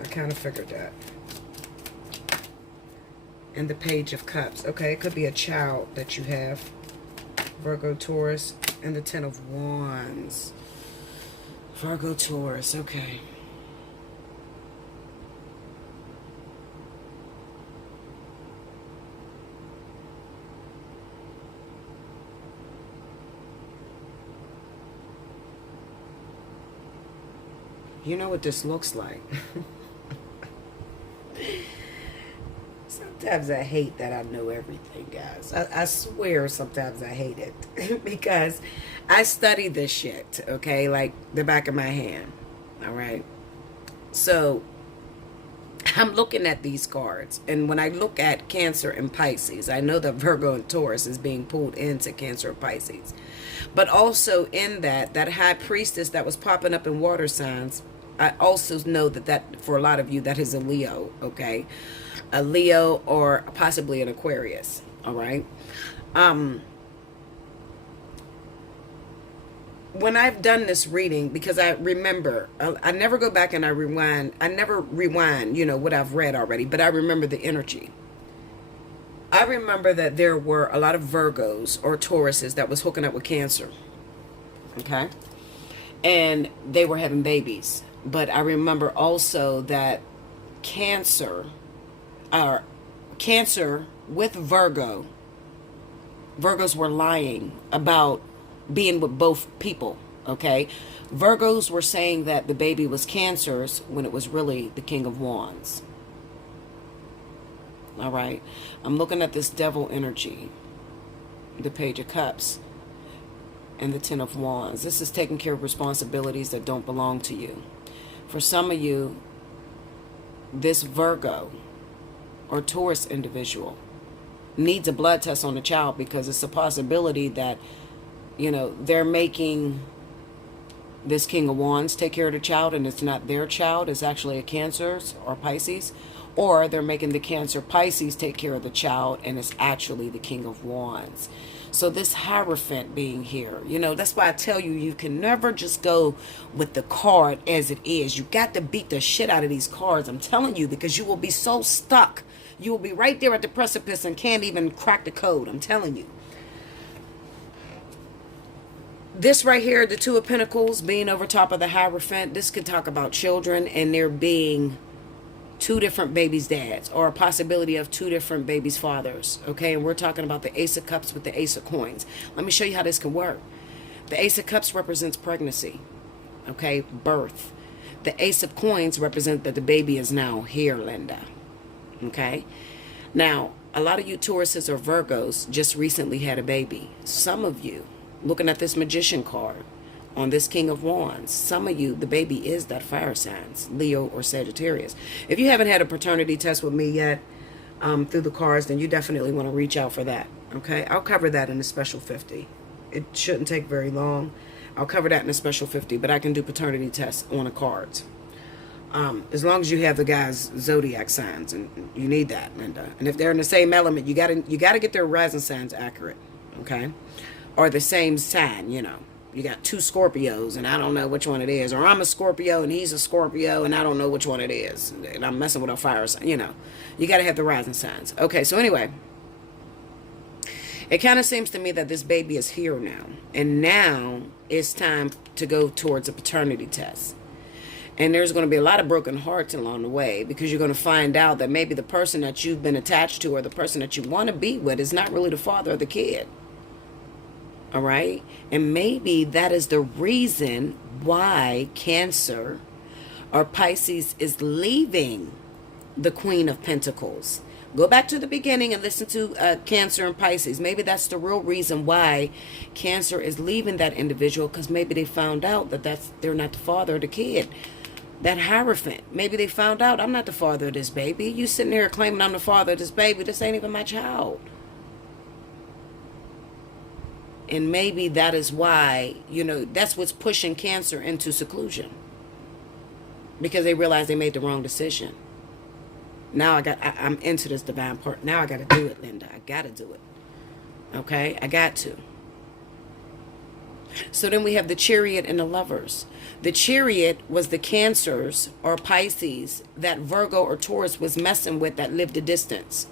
I kind of figured that. And the Page of Cups. Okay, it could be a child that you have. Virgo, Taurus, and the Ten of Wands. Virgo, Taurus. Okay. You know what this looks like. Sometimes I hate that I know everything, guys. I swear sometimes I hate it. Because I study this shit, okay? Like the back of my hand. All right? So I'm looking at these cards. And when I look at Cancer and Pisces, I know that Virgo and Taurus is being pulled into Cancer and Pisces. But also in that high priestess that was popping up in water signs, I also know that for a lot of you, that is a Leo, okay? A Leo or possibly an Aquarius, all right? When I've done this reading, because I remember, I never go back and I rewind. I never rewind, what I've read already, but I remember the energy. I remember that there were a lot of Virgos or Tauruses that was hooking up with Cancer, okay? And they were having babies. But I remember also that Cancer with Virgos were lying about being with both people, okay? Virgos were saying that the baby was Cancer's when it was really the King of Wands. All right? I'm looking at this devil energy, the Page of Cups, and the Ten of Wands. This is taking care of responsibilities that don't belong to you. For some of you, this Virgo or Taurus individual needs a blood test on the child, because it's a possibility that, they're making this King of Wands take care of the child, and it's not their child. It's actually a Cancer's or Pisces. Or they're making the Cancer Pisces take care of the child, and it's actually the King of Wands. So this Hierophant being here, that's why I tell you, you can never just go with the card as it is. You got to beat the shit out of these cards. I'm telling you, because you will be so stuck. You will be right there at the precipice and can't even crack the code. I'm telling you. This right here, the Two of Pentacles being over top of the Hierophant, this could talk about children and there being two different babies' dads, or a possibility of two different babies' fathers, okay? And we're talking about the Ace of Cups with the Ace of Coins. Let me show you how this can work. The Ace of Cups represents pregnancy, okay? Birth. The Ace of Coins represent that the baby is now here, Linda, okay? Now, a lot of you Tauruses or Virgos just recently had a baby. Some of you, looking at this Magician card on this King of Wands, some of you, the baby is that fire signs, Leo or Sagittarius. If you haven't had a paternity test with me yet through the cards, then you definitely want to reach out for that, okay? I'll cover that in a special 50. It shouldn't take very long. I'll cover that in a special 50, but I can do paternity tests on the cards. As long as you have the guy's zodiac signs, and you need that, Linda. And if they're in the same element, you gotta get their rising signs accurate, okay? Or the same sign, You got two Scorpios, and I don't know which one it is. Or I'm a Scorpio, and he's a Scorpio, and I don't know which one it is. And I'm messing with a fire sign, You got to have the rising signs. Okay, so anyway. It kind of seems to me that this baby is here now. And now it's time to go towards a paternity test. And there's going to be a lot of broken hearts along the way, because you're going to find out that maybe the person that you've been attached to or the person that you want to be with is not really the father of the kid. All right? And maybe that is the reason why Cancer or Pisces is leaving the Queen of Pentacles. Go back to the beginning and listen to Cancer and Pisces. Maybe that's the real reason why Cancer is leaving that individual, because maybe they found out that they're not the father of the kid. That Hierophant. Maybe they found out, I'm not the father of this baby. You sitting here claiming I'm the father of this baby. This ain't even my child. And maybe that is why, that's what's pushing Cancer into seclusion. Because they realize they made the wrong decision. Now I'm into this divine part. Now I got to do it, Linda. I got to do it. Okay? I got to. So then we have the Chariot and the Lovers. The Chariot was the Cancers or Pisces that Virgo or Taurus was messing with that lived a distance.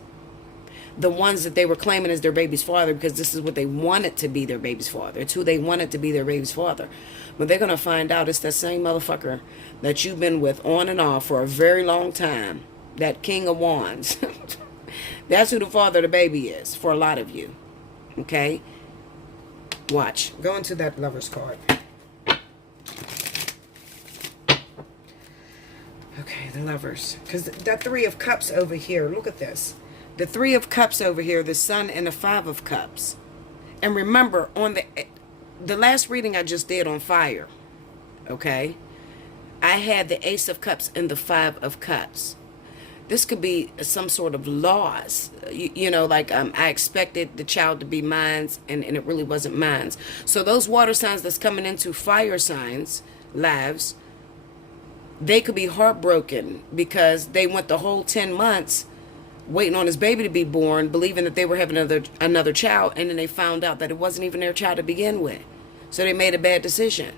The ones that they were claiming as their baby's father, because this is what they wanted to be their baby's father. It's who they wanted to be their baby's father. But they're going to find out it's that same motherfucker that you've been with on and off for a very long time. That King of Wands. That's who the father of the baby is for a lot of you. Okay? Watch. Go into that Lover's card. Okay, the Lovers. Because that Three of Cups over here, look at this. The Three of Cups over here, the Sun and the Five of Cups. And remember, on the last reading I just did on fire, okay, I had the Ace of Cups and the Five of Cups. This could be some sort of loss. You know, like I expected the child to be mine, and it really wasn't mine. So those water signs that's coming into fire signs lives, they could be heartbroken because they went the whole 10 months waiting on his baby to be born, believing that they were having another child, and then they found out that it wasn't even their child to begin with. So they made a bad decision.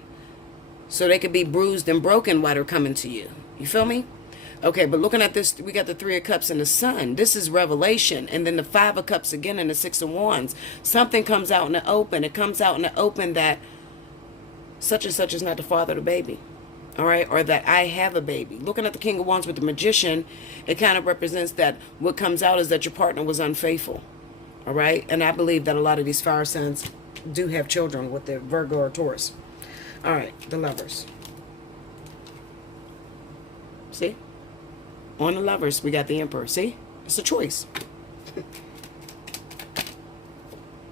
So they could be bruised and broken while they're coming to you. You feel me? Okay, but looking at this, we got the Three of Cups and the Sun. This is revelation. And then the Five of Cups again and the Six of Wands. Something comes out in the open. It comes out in the open that such and such is not the father of the baby. All right, or that I have a baby. Looking at the King of Wands with the Magician, it kind of represents that what comes out is that your partner was unfaithful. All right, and I believe that a lot of these fire signs do have children with the Virgo or Taurus. All right, the Lovers. See? On the Lovers, we got the Emperor. See? It's a choice.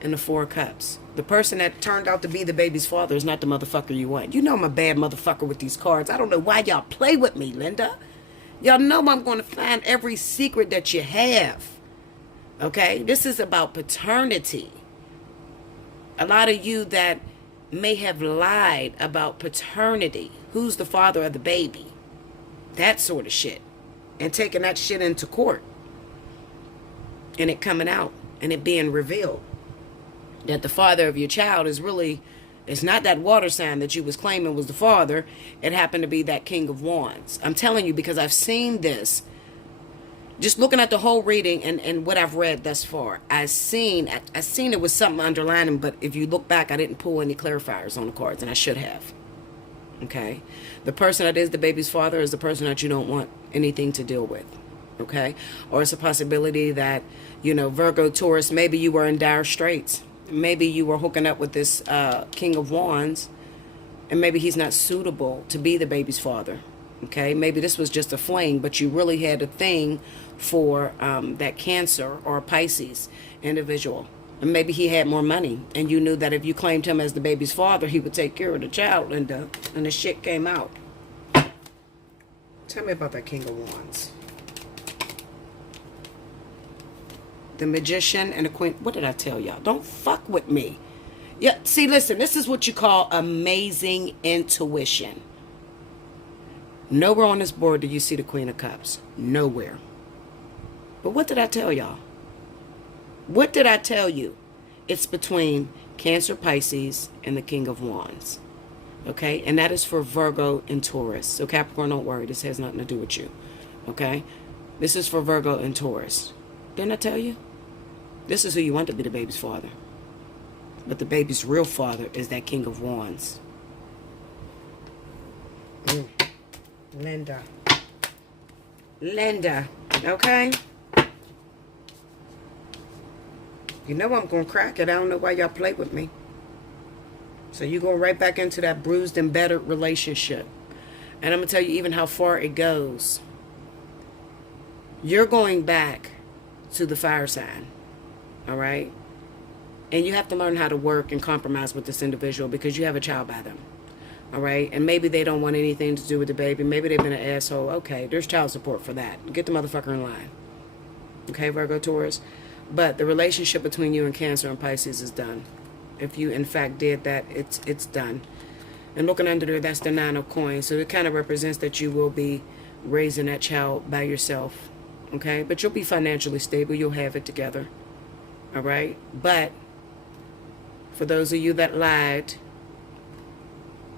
And the Four of Cups. The person that turned out to be the baby's father is not the motherfucker you want. You know I'm a bad motherfucker with these cards. I don't know why y'all play with me, Linda. Y'all know I'm going to find every secret that you have. Okay? This is about paternity. A lot of you that may have lied about paternity. Who's the father of the baby? That sort of shit. And taking that shit into court. And it coming out. And it being revealed. That the father of your child is really, it's not that water sign that you was claiming was the father. It happened to be that King of Wands. I'm telling you because I've seen this. Just looking at the whole reading and what I've read thus far. I seen it was something underlining, but if you look back, I didn't pull any clarifiers on the cards, and I should have. Okay? The person that is the baby's father is the person that you don't want anything to deal with. Okay? Or it's a possibility that, you know, Virgo, Taurus, maybe you were in dire straits. Maybe you were hooking up with this King of Wands, and maybe he's not suitable to be the baby's father. Okay, maybe this was just a fling, but you really had a thing for that Cancer or Pisces individual. And maybe he had more money, and you knew that if you claimed him as the baby's father, he would take care of the child, and the shit came out. Tell me about that King of Wands. The Magician and the Queen. What did I tell y'all? Don't fuck with me. Yeah, see, listen, this is what you call amazing intuition. Nowhere on this board do you see the Queen of Cups. Nowhere. But what did I tell y'all? What did I tell you? It's between Cancer, Pisces, and the King of Wands. Okay? And that is for Virgo and Taurus. So Capricorn, don't worry. This has nothing to do with you. Okay? This is for Virgo and Taurus. Didn't I tell you? This is who you want to be the baby's father. But the baby's real father is that King of Wands. Linda. Okay? You know I'm going to crack it. I don't know why y'all play with me. So you go right back into that bruised and battered relationship. And I'm going to tell you even how far it goes. You're going back to the fire sign. All right? And you have to learn how to work and compromise with this individual because you have a child by them. All right? And maybe they don't want anything to do with the baby. Maybe they've been an asshole. Okay, there's child support for that. Get the motherfucker in line. Okay, Virgo, Taurus? But the relationship between you and Cancer and Pisces is done. If you, in fact, did that, it's done. And looking under there, that's the Nine of Coins. So it kind of represents that you will be raising that child by yourself. Okay? But you'll be financially stable. You'll have it together. All right? But for those of you that lied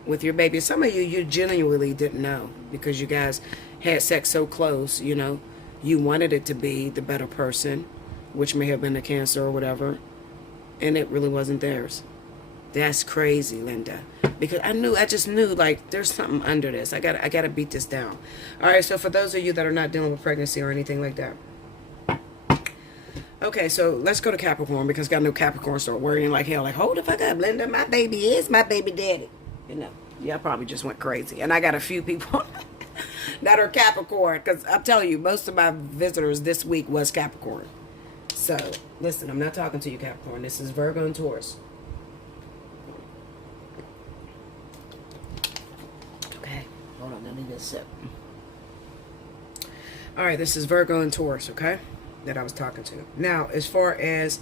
with your baby, some of you genuinely didn't know because you guys had sex so close, you know. You wanted it to be the better person, which may have been a Cancer or whatever, and it really wasn't theirs. That's crazy, Linda. Because I just knew, like, there's something under this. I gotta beat this down. All right, so for those of you that are not dealing with pregnancy or anything like that. Okay, so let's go to Capricorn because got no Capricorn start worrying like hell. Like, hold the fuck up, Linda. My baby is my baby daddy. You know, yeah, I probably just went crazy. And I got a few people that are Capricorn because I'm telling you, most of my visitors this week was Capricorn. So, listen, I'm not talking to you, Capricorn. This is Virgo and Taurus. Okay, hold on, let me just sip. All right, this is Virgo and Taurus, okay, that I was talking to. Now, as far as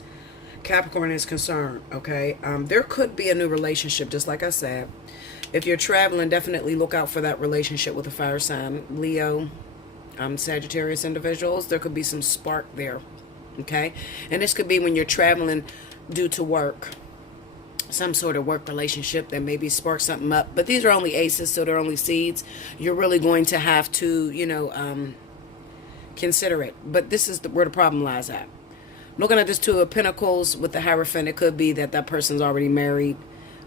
Capricorn is concerned, okay, there could be a new relationship, just like I said. If you're traveling, definitely look out for that relationship with a fire sign. Leo, Sagittarius individuals, there could be some spark there, okay? And this could be when you're traveling due to work. Some sort of work relationship that maybe sparks something up. But these are only aces, so they're only seeds. You're really going to have to, you know, consider it. But this is where the problem lies at. Looking at this Two of Pentacles with the Hierophant, it could be that that person's already married,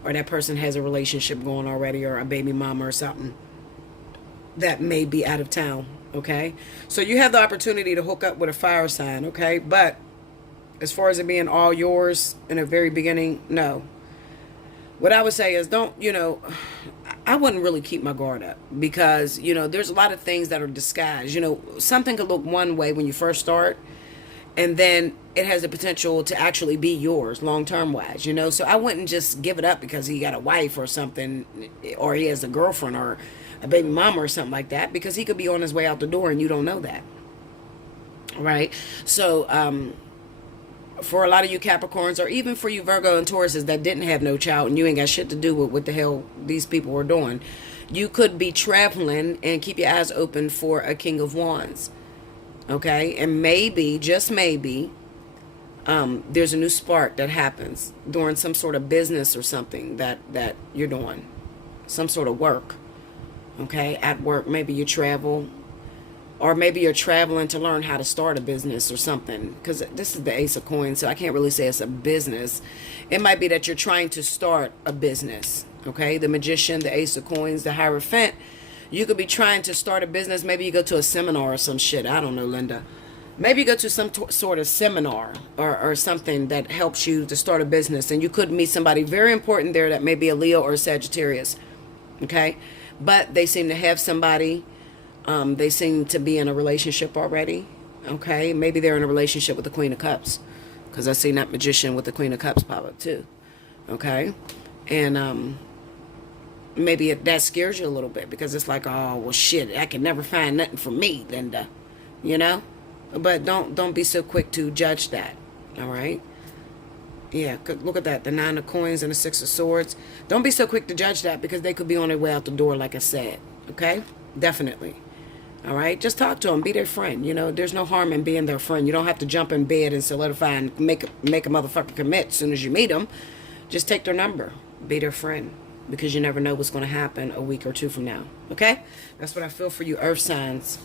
or that person has a relationship going already, or a baby mama or something that may be out of town, okay? So you have the opportunity to hook up with a fire sign, okay? But as far as it being all yours in the very beginning, no. What I would say is don't, you know, I wouldn't really keep my guard up, because, you know, there's a lot of things that are disguised. You know, something could look one way when you first start, and then it has the potential to actually be yours long-term wise, you know. So I wouldn't just give it up because he got a wife or something, or he has a girlfriend or a baby mama or something like that, because he could be on his way out the door and you don't know that, right? So for a lot of you Capricorns, or even for you Virgo and Tauruses that didn't have no child and you ain't got shit to do with what the hell these people were doing, you could be traveling, and keep your eyes open for a King of Wands, okay? And maybe, just maybe, there's a new spark that happens during some sort of business or something that you're doing, some sort of work, okay? At work, maybe you travel, or maybe you're traveling to learn how to start a business or something, because this is the Ace of Coins, so I can't really say it's a business. It might be that you're trying to start a business, okay? The Magician, the Ace of Coins, the Hierophant, you could be trying to start a business. Maybe you go to a seminar or some shit. I don't know, Linda. Maybe you go to some sort of seminar or something that helps you to start a business, and you could meet somebody very important there that may be a Leo or a Sagittarius, okay? But they seem to have somebody. They seem to be in a relationship already, okay? Maybe they're in a relationship with the Queen of Cups, because I seen that Magician with the Queen of Cups pop up too, okay? And maybe that scares you a little bit, because it's like, oh, well, shit, I can never find nothing for me, Linda, you know? But don't be so quick to judge that, all right? Yeah, look at that, the Nine of Coins and the Six of Swords. Don't be so quick to judge that, because they could be on their way out the door, like I said, okay? Definitely. All right, just talk to them, be their friend. You know, there's no harm in being their friend. You don't have to jump in bed and solidify and make a motherfucker commit as soon as you meet them. Just take their number, be their friend, because you never know what's going to happen a week or two from now. Okay, that's what I feel for you Earth signs.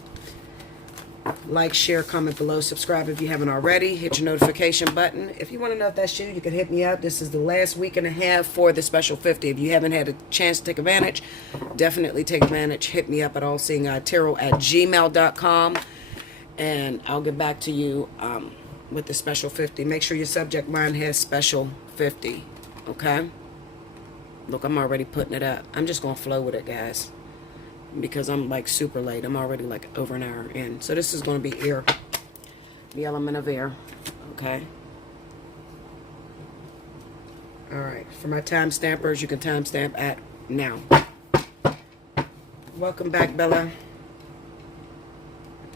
Like, share, comment below, subscribe if you haven't already. Hit your notification button. If you want to know if that's you can hit me up. This is the last week and a half for the special 50. If you haven't had a chance to take advantage, definitely take advantage. Hit me up at allseeingeyetarot@gmail.com, and I'll get back to you with the special 50. Make sure your subject line has special 50, okay? Look, I'm already putting it up. I'm just going to flow with it, guys, because I'm like super late. I'm already like over an hour in. So this is going to be air, the element of air, okay? All right, for my time stampers, you can time stamp at now. Welcome back, Bella.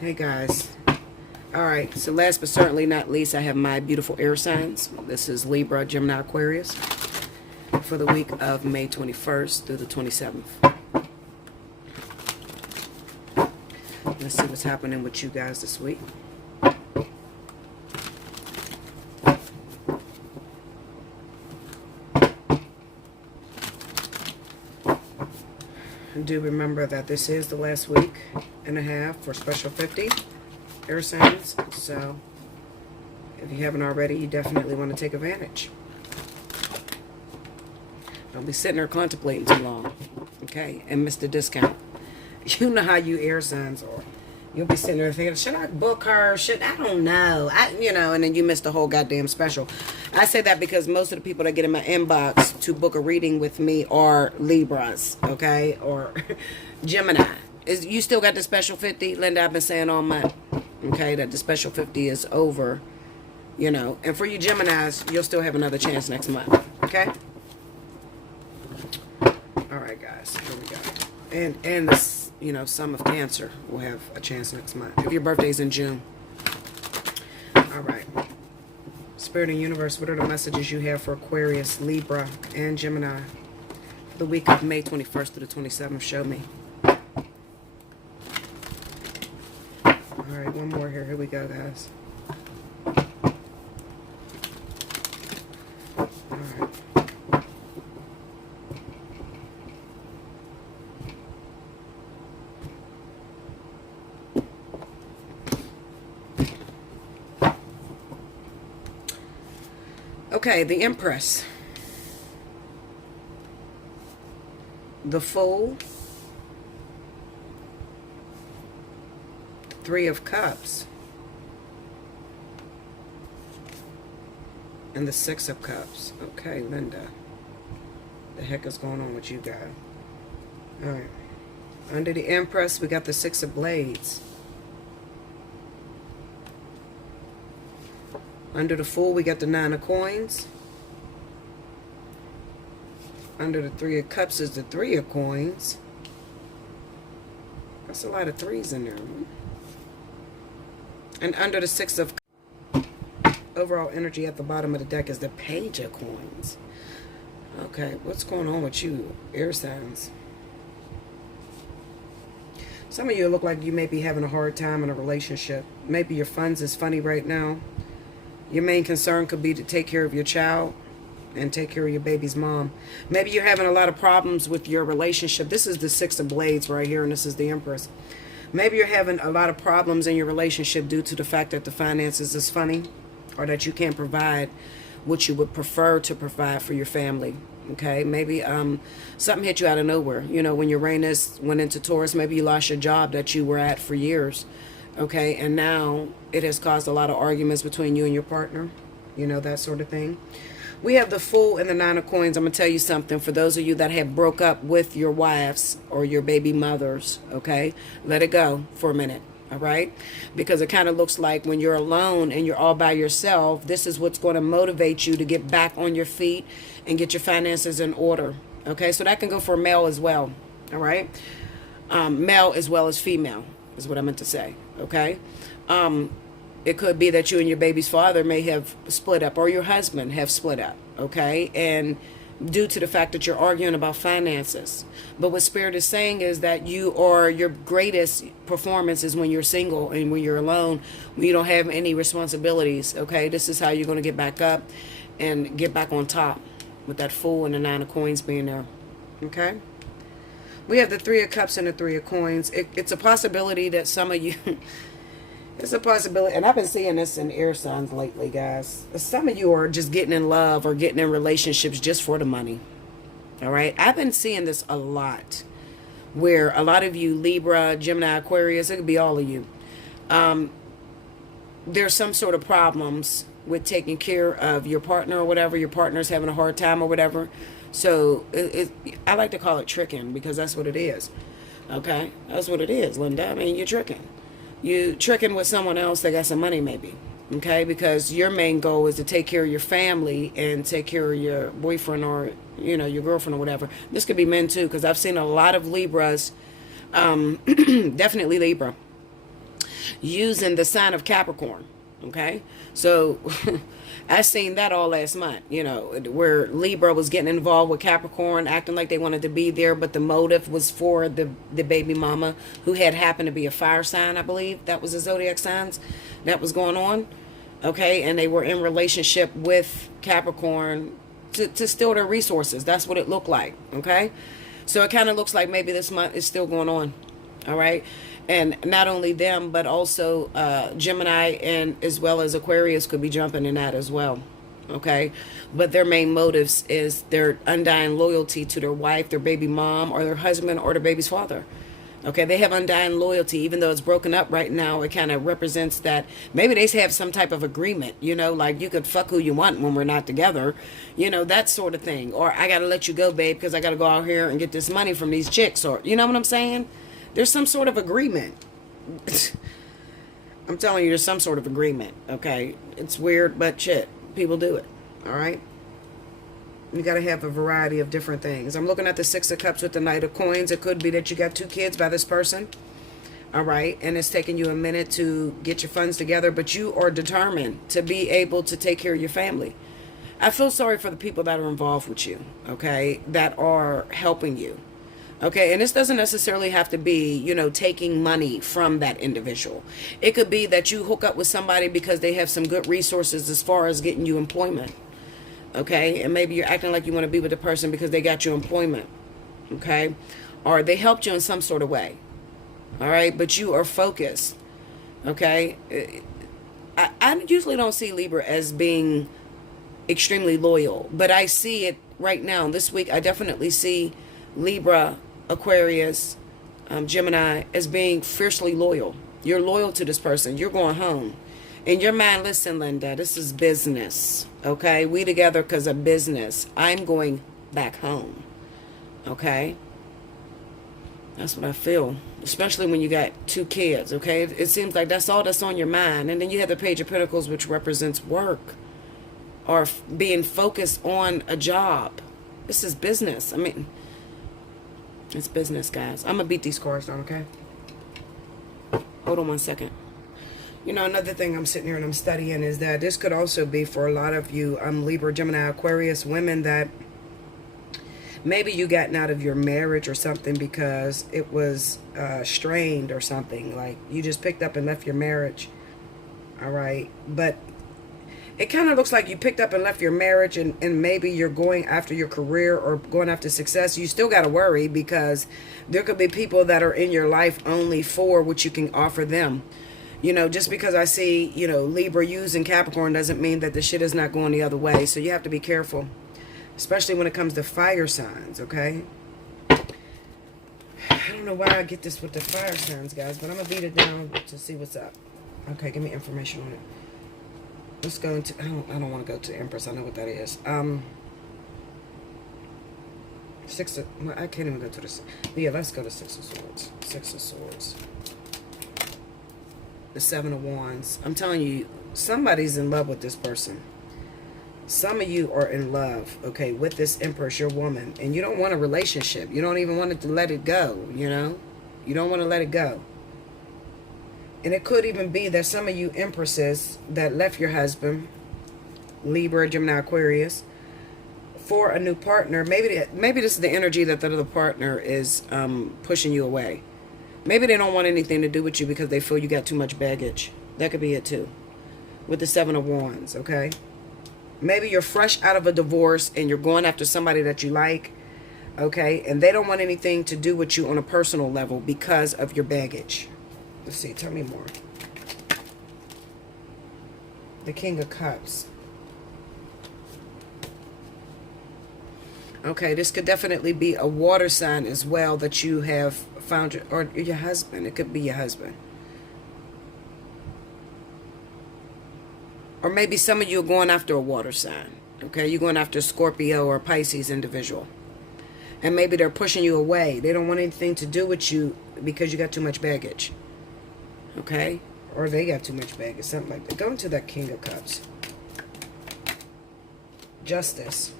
Hey guys. All right, so last but certainly not least, I have my beautiful air signs. This is Libra, Gemini, Aquarius for the week of May 21st through the 27th. Let's see what's happening with you guys this week. Do remember that this is the last week and a half for special 50 air signs. So if you haven't already, you definitely want to take advantage. Don't be sitting there contemplating too long, okay, and miss the discount. You know how you air signs are. You'll be sitting there thinking, should I book her? I don't know. You know, and then you miss the whole goddamn special. I say that because most of the people that get in my inbox to book a reading with me are Libras, okay, or Gemini. You still got the special 50, Linda? I've been saying all month, okay, that the special 50 is over you know. And for you Geminis, you'll still have another chance next month, okay? All right, guys, here we go. And this, you know, some of Cancer will have a chance next month if your birthday's in June. All right. Spirit and Universe, what are the messages you have for Aquarius, Libra, and Gemini? The week of May 21st to the 27th, show me. All right, one more here. Here we go, guys. All right. Okay, the Empress. The Fool. Three of Cups. And the Six of Cups. Okay, Linda. The heck is going on with you guys? Alright. Under the Empress, we got the Six of Blades. Under the Fool, we got the Nine of Coins. Under the Three of Cups is the Three of Coins. That's a lot of threes in there. And under the Six of overall energy at the bottom of the deck is the Page of Coins. Okay, what's going on with you, air signs? Some of you look like you may be having a hard time in a relationship. Maybe your funds is funny right now. Your main concern could be to take care of your child and take care of your baby's mom. Maybe you're having a lot of problems with your relationship. This is the Six of Blades right here, and this is the Empress. Maybe you're having a lot of problems in your relationship due to the fact that the finances is funny, or that you can't provide what you would prefer to provide for your family. Okay, maybe something hit you out of nowhere. You know, when Uranus went into Taurus, maybe you lost your job that you were at for years. Okay, and now it has caused a lot of arguments between you and your partner. You know, that sort of thing. We have the Fool and the Nine of Coins. I'm going to tell you something. For those of you that have broke up with your wives or your baby mothers, okay, let it go for a minute, all right? Because it kind of looks like when you're alone and you're all by yourself, this is what's going to motivate you to get back on your feet and get your finances in order, okay? So that can go for male as well, all right? Male as well as female is what I meant to say, okay? It could be that you and your baby's father may have split up, or your husband have split up, okay? And due to the fact that you're arguing about finances. But what Spirit is saying is that you are, your greatest performance is when you're single and when you're alone, when you don't have any responsibilities, okay? This is how you're going to get back up and get back on top with that Fool and the Nine of Coins being there, okay? We have the Three of Cups and the Three of Coins. It's a possibility that some of you... It's a possibility, and I've been seeing this in air signs lately, guys. Some of you are just getting in love or getting in relationships just for the money, all right? I've been seeing this a lot, where a lot of you, Libra, Gemini, Aquarius, it could be all of you. There's some sort of problems with taking care of your partner or whatever. Your partner's having a hard time or whatever. So I like to call it tricking, because that's what it is, okay? That's what it is, Linda. I mean, you're tricking. You tricking with someone else that got some money, maybe, okay? Because your main goal is to take care of your family and take care of your boyfriend or, you know, your girlfriend or whatever. This could be men too, because I've seen a lot of Libras, definitely Libra, using the sign of Capricorn, okay? So I seen that all last month, you know, where Libra was getting involved with Capricorn, acting like they wanted to be there, but the motive was for the baby mama, who had happened to be a fire sign, I believe. That was the zodiac signs that was going on, okay? And they were in relationship with Capricorn to steal their resources. That's what it looked like, okay? So it kind of looks like maybe this month is still going on, all right? And not only them, but also Gemini and as well as Aquarius could be jumping in that as well, okay? But their main motives is their undying loyalty to their wife, their baby mom, or their husband, or their baby's father, okay? They have undying loyalty. Even though it's broken up right now, it kind of represents that maybe they have some type of agreement, you know, like you could fuck who you want when we're not together, you know, that sort of thing. Or I got to let you go, babe, because I got to go out here and get this money from these chicks, or, you know what I'm saying? There's some sort of agreement. I'm telling you, there's some sort of agreement, okay? It's weird, but shit, people do it, all right? You got to have a variety of different things. I'm looking at the Six of Cups with the Knight of Coins. It could be that you got 2 kids by this person, all right? And it's taking you a minute to get your funds together, but you are determined to be able to take care of your family. I feel sorry for the people that are involved with you, okay, that are helping you. Okay, and this doesn't necessarily have to be, you know, taking money from that individual. It could be that you hook up with somebody because they have some good resources as far as getting you employment. Okay, and maybe you're acting like you want to be with the person because they got you employment. Okay, or they helped you in some sort of way. All right, but you are focused. Okay, I usually don't see Libra as being extremely loyal, but I see it right now. This week, I definitely see Libra, Aquarius, Gemini as being fiercely loyal. You're loyal to this person. You're going home. In your mind, listen, Linda, this is business. Okay? We together because of business. I'm going back home. Okay? That's what I feel. Especially when you got 2 kids. Okay? It seems like that's all that's on your mind. And then you have the Page of Pentacles, which represents work. Or being focused on a job. This is business. I mean, it's business, guys. I'm going to beat these cards down, okay? Hold on 1 second. You know, another thing I'm sitting here and I'm studying is that this could also be for a lot of you Libra, Gemini, Aquarius women that maybe you gotten out of your marriage or something because it was strained or something. Like you just picked up and left your marriage. All right. But it kind of looks like you picked up and left your marriage and maybe you're going after your career or going after success. You still got to worry because there could be people that are in your life only for what you can offer them. You know, just because I see, you know, Libra using Capricorn doesn't mean that the shit is not going the other way. So you have to be careful, especially when it comes to fire signs, okay? I don't know why I get this with the fire signs, guys, but I'm going to beat it down to see what's up. Okay, give me information on it. Let's go into, I don't want to go to Empress. I know what that is. Well, I can't even go to the, yeah, let's go to Six of Swords. Six of Swords. The Seven of Wands. I'm telling you, somebody's in love with this person. Some of you are in love, okay, with this Empress, your woman, and you don't want a relationship. You don't even want to let it go, you know? You don't want to let it go. And it could even be that some of you Empresses that left your husband, Libra, Gemini, Aquarius, for a new partner. Maybe this is the energy that the other partner is pushing you away. Maybe they don't want anything to do with you because they feel you got too much baggage. That could be it too. With the Seven of Wands, okay? Maybe you're fresh out of a divorce and you're going after somebody that you like, okay? And they don't want anything to do with you on a personal level because of your baggage. Let's see, tell me more. The King of Cups. Okay, this could definitely be a water sign as well that you have found, or your husband. It could be your husband. Or maybe some of you are going after a water sign. Okay, you're going after a Scorpio or a Pisces individual. And maybe they're pushing you away. They don't want anything to do with you because you got too much baggage. Okay? Or they got too much baggage, something like that. Go into that King of Cups. Justice.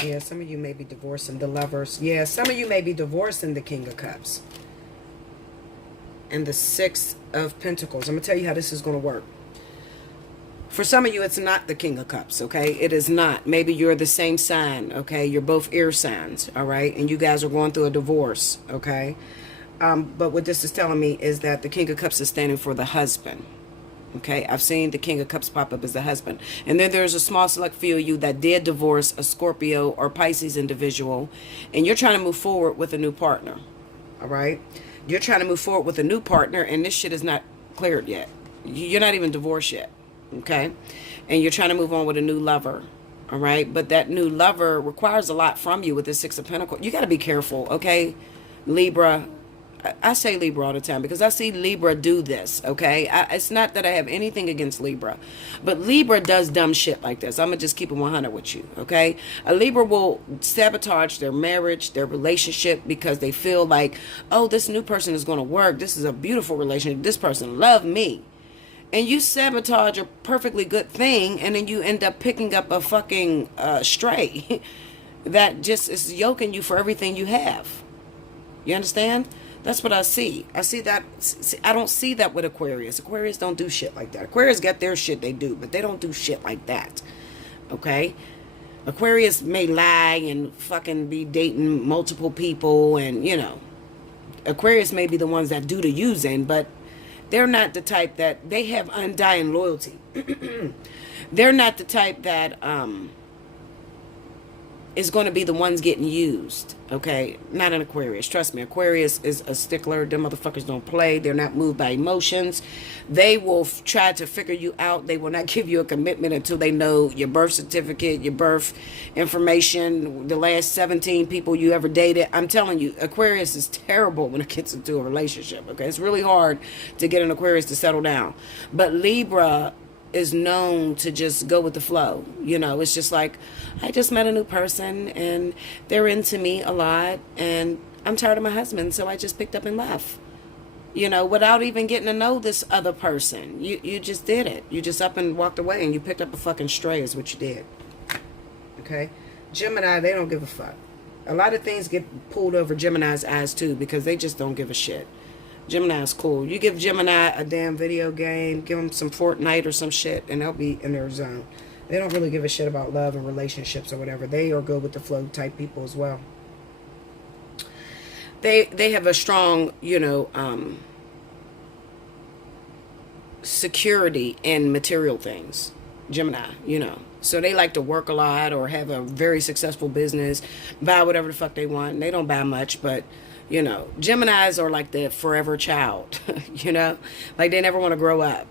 Yeah, some of you may be divorcing the Lovers. Yeah, some of you may be divorcing the King of Cups. And the Six of Pentacles. I'm going to tell you how this is going to work. For some of you, it's not the King of Cups, okay? It is not. Maybe you're the same sign, okay? You're both air signs, all right? And you guys are going through a divorce, okay? But what this is telling me is that the King of Cups is standing for the husband, okay? I've seen the King of Cups pop up as the husband. And then there's a small select few of you that did divorce a Scorpio or Pisces individual, and you're trying to move forward with a new partner, all right? You're trying to move forward with a new partner, and this shit is not cleared yet. You're not even divorced yet. Okay, and you're trying to move on with a new lover, all right? But that new lover requires a lot from you with the Six of Pentacles. You got to be careful, okay? Libra, I say Libra all the time because I see Libra do this, okay? It's not that I have anything against Libra, but Libra does dumb shit like this. I'm going to just keep it 100 with you, okay? A Libra will sabotage their marriage, their relationship, because they feel like, oh, this new person is going to work. This is a beautiful relationship. This person loves me. And you sabotage a perfectly good thing, and then you end up picking up a fucking stray that just is yoking you for everything you have. You understand? That's what I see. I see that. I don't see that with Aquarius. Aquarius don't do shit like that. Aquarius got their shit they do, but they don't do shit like that. Okay? Aquarius may lie and fucking be dating multiple people, and, you know, Aquarius may be the ones that do the using, but they're not the type that, they have undying loyalty. They're not the type that is going to be the ones getting used. Okay? Not an Aquarius. Trust me. Aquarius is a stickler. Them motherfuckers don't play. They're not moved by emotions. They will try to figure you out. They will not give you a commitment until they know your birth certificate, your birth information, the last 17 people you ever dated. I'm telling you, Aquarius is terrible when it gets into a relationship. Okay? It's really hard to get an Aquarius to settle down. But Libra is known to just go with the flow. You know, it's just like, I just met a new person and they're into me a lot and I'm tired of my husband, so I just picked up and left. You know, without even getting to know this other person. You just did it. You just up and walked away and you picked up a fucking stray is what you did. Okay? Gemini, they don't give a fuck. A lot of things get pulled over Gemini's eyes too because they just don't give a shit. Gemini is cool. You give Gemini a damn video game, give them some Fortnite or some shit, and they'll be in their zone. They don't really give a shit about love and relationships or whatever. They are go with the flow type people as well. They have a strong, you know, security in material things. Gemini, you know. So they like to work a lot or have a very successful business, buy whatever the fuck they want. They don't buy much, but you know, Geminis are like the forever child, you know, like they never want to grow up.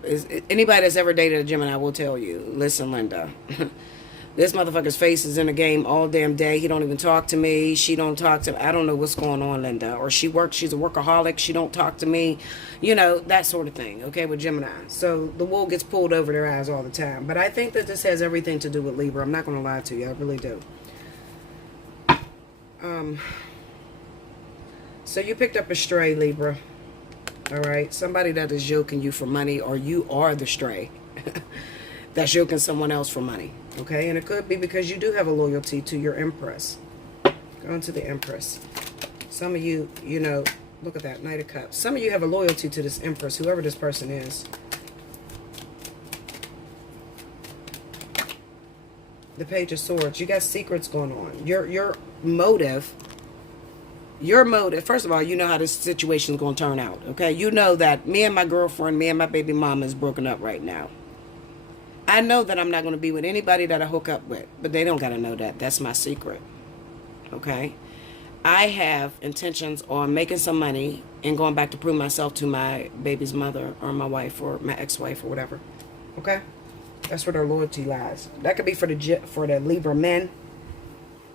Anybody that's ever dated a Gemini will tell you, listen, Linda, this motherfucker's face is in the game all damn day. He don't even talk to me. She don't talk to me. I don't know what's going on, Linda. Or she's a workaholic. She don't talk to me. You know, that sort of thing, okay, with Gemini. So the wool gets pulled over their eyes all the time. But I think that this has everything to do with Libra. I'm not going to lie to you. I really do. So you picked up a stray, Libra. All right. Somebody that is yoking you for money, or you are the stray that's yoking someone else for money. Okay. And it could be because you do have a loyalty to your Empress. Go into the Empress. Some of you, you know, look at that, Knight of Cups. Some of you have a loyalty to this Empress, whoever this person is. The Page of Swords. You got secrets going on. Your motive, first of all, you know how this situation is going to turn out, okay? You know that me and my girlfriend, me and my baby mama is broken up right now. I know that I'm not going to be with anybody that I hook up with, but they don't got to know that. That's my secret, okay? I have intentions on making some money and going back to prove myself to my baby's mother or my wife or my ex-wife or whatever, okay? That's where their loyalty lies. That could be for the Libra men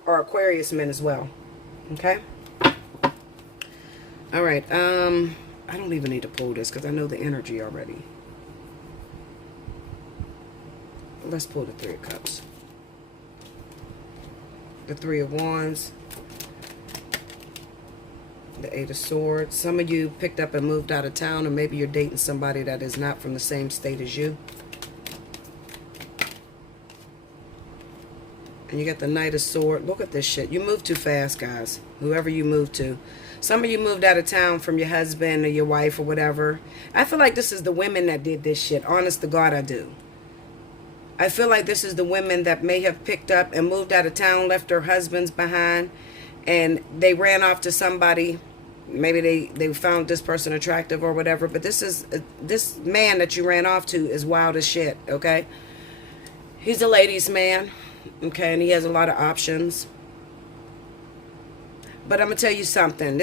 or Aquarius men as well, okay? All right, I don't even need to pull this because I know the energy already. Let's pull the Three of Cups. The Three of Wands. The Eight of Swords. Some of you picked up and moved out of town, or maybe you're dating somebody that is not from the same state as you. And you got the Knight of Swords. Look at this shit. You moved too fast, guys. Whoever you moved to. Some of you moved out of town from your husband or your wife or whatever. I feel like this is the women that did this shit. Honest to God, I do. I feel like this is the women that may have picked up and moved out of town, left their husbands behind, and they ran off to somebody. Maybe they found this person attractive or whatever. But this man that you ran off to is wild as shit, okay? He's a ladies' man, okay, and he has a lot of options. But I'm going to tell you something.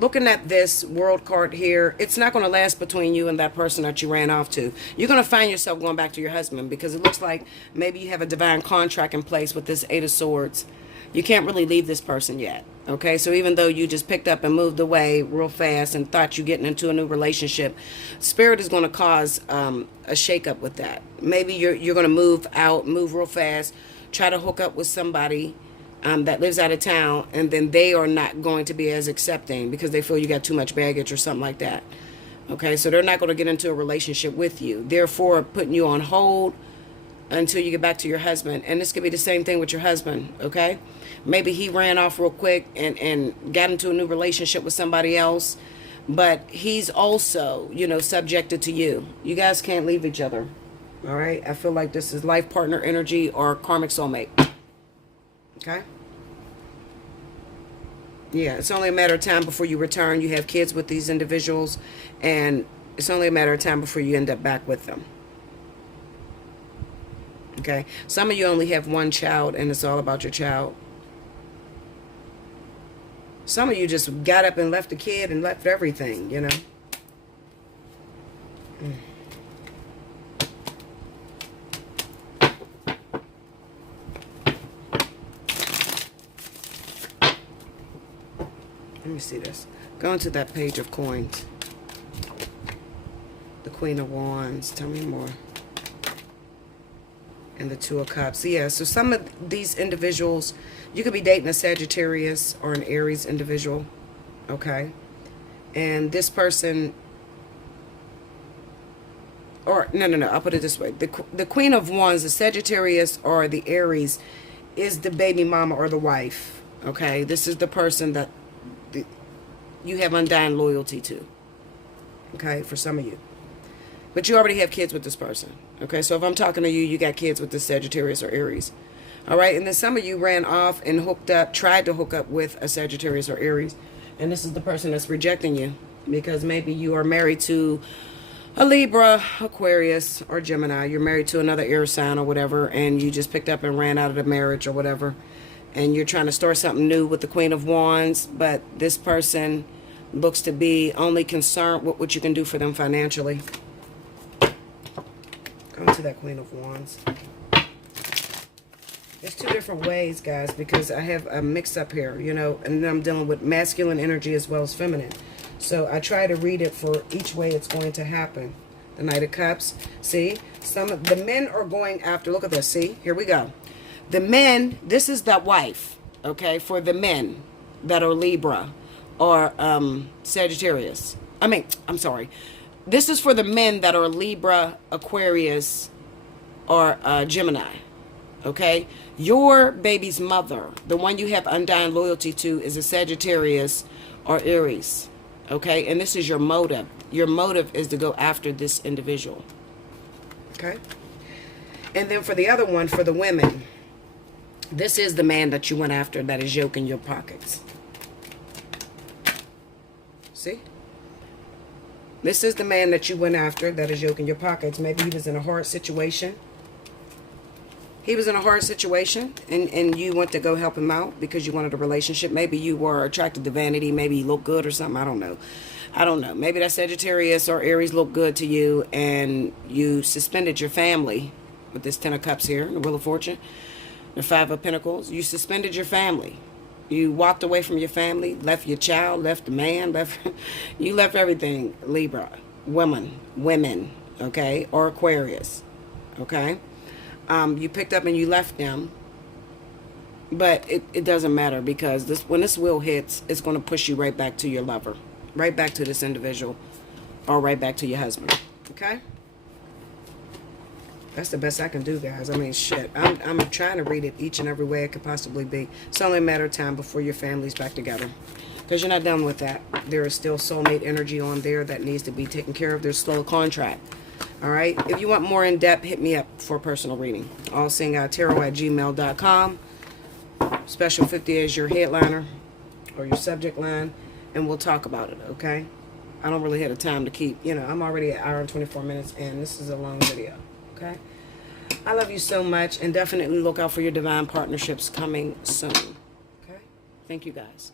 Looking at this world card here, it's not going to last between you and that person that you ran off to. You're going to find yourself going back to your husband because it looks like maybe you have a divine contract in place with this Eight of Swords. You can't really leave this person yet. Okay, so even though you just picked up and moved away real fast and thought you getting into a new relationship, Spirit is going to cause a shakeup with that. Maybe you're going to move out, move real fast, try to hook up with somebody that lives out of town, and then they are not going to be as accepting because they feel you got too much baggage or something like that. Okay, so they're not going to get into a relationship with you, therefore putting you on hold until you get back to your husband. And this could be the same thing with your husband. Okay, maybe he ran off real quick and got into a new relationship with somebody else, but he's also, you know, subjected to you. You guys can't leave each other. All right, I feel like this is life partner energy or karmic soulmate. Okay, yeah, it's only a matter of time before you return. You have kids with these individuals, and it's only a matter of time before you end up back with them. Okay, some of you only have one child and it's all about your child. Some of you just got up and left the kid and left everything, you know. Let me see this. Go into that page of coins. The Queen of Wands. Tell me more. And the Two of Cups. Yeah, so some of these individuals, you could be dating a Sagittarius or an Aries individual. Okay. And this person, or no, I'll put it this way. The Queen of Wands, the Sagittarius or the Aries, is the baby mama or the wife. Okay. This is the person that you have undying loyalty to. Okay, for some of you. But you already have kids with this person. Okay, so if I'm talking to you, you got kids with the Sagittarius or Aries. All right, and then some of you ran off and hooked up, tried to hook up with a Sagittarius or Aries. And this is the person that's rejecting you. Because maybe you are married to a Libra, Aquarius, or Gemini. You're married to another air sign or whatever. And you just picked up and ran out of the marriage or whatever. And you're trying to start something new with the Queen of Wands. But this person looks to be only concerned with what you can do for them financially. Go to that Queen of Wands. There's two different ways, guys, because I have a mix-up here, you know, and I'm dealing with masculine energy as well as feminine. So I try to read it for each way it's going to happen. The Knight of Cups. See? Some of the men are going after, look at this, see? Here we go. The men, this is the wife, okay, for the men that are Libra or Sagittarius. I'm sorry. This is for the men that are Libra, Aquarius, or Gemini. Okay? Your baby's mother, the one you have undying loyalty to, is a Sagittarius or Aries. Okay? And this is your motive. Your motive is to go after this individual. Okay? And then for the other one, for the women, this is the man that you went after that is yoking your pockets. See? This is the man that you went after that is yoking your pockets. Maybe he was in a hard situation. He was in a hard situation and you went to go help him out because you wanted a relationship. Maybe you were attracted to vanity. Maybe he looked good or something. I don't know. I don't know. Maybe that Sagittarius or Aries looked good to you and you suspended your family with this Ten of Cups here, the Wheel of Fortune, the Five of Pentacles. You suspended your family. You walked away from your family, left your child, left the man, you left everything, Libra, women, okay, or Aquarius, okay? You picked up and you left them, but it doesn't matter because when this wheel hits, it's going to push you right back to your lover, right back to this individual, or right back to your husband, okay? That's the best I can do, guys. I mean, shit. I'm trying to read it each and every way it could possibly be. It's only a matter of time before your family's back together. Because you're not done with that. There is still soulmate energy on there that needs to be taken care of. There's still a contract. All right? If you want more in-depth, hit me up for a personal reading. Allseeingeyetarot@gmail.com. Special 50 as your headliner or your subject line. And we'll talk about it, okay? I don't really have the time to keep, you know, I'm already at 1 hour and 24 minutes and this is a long video. Okay? I love you so much and definitely look out for your divine partnerships coming soon. Okay? Thank you guys.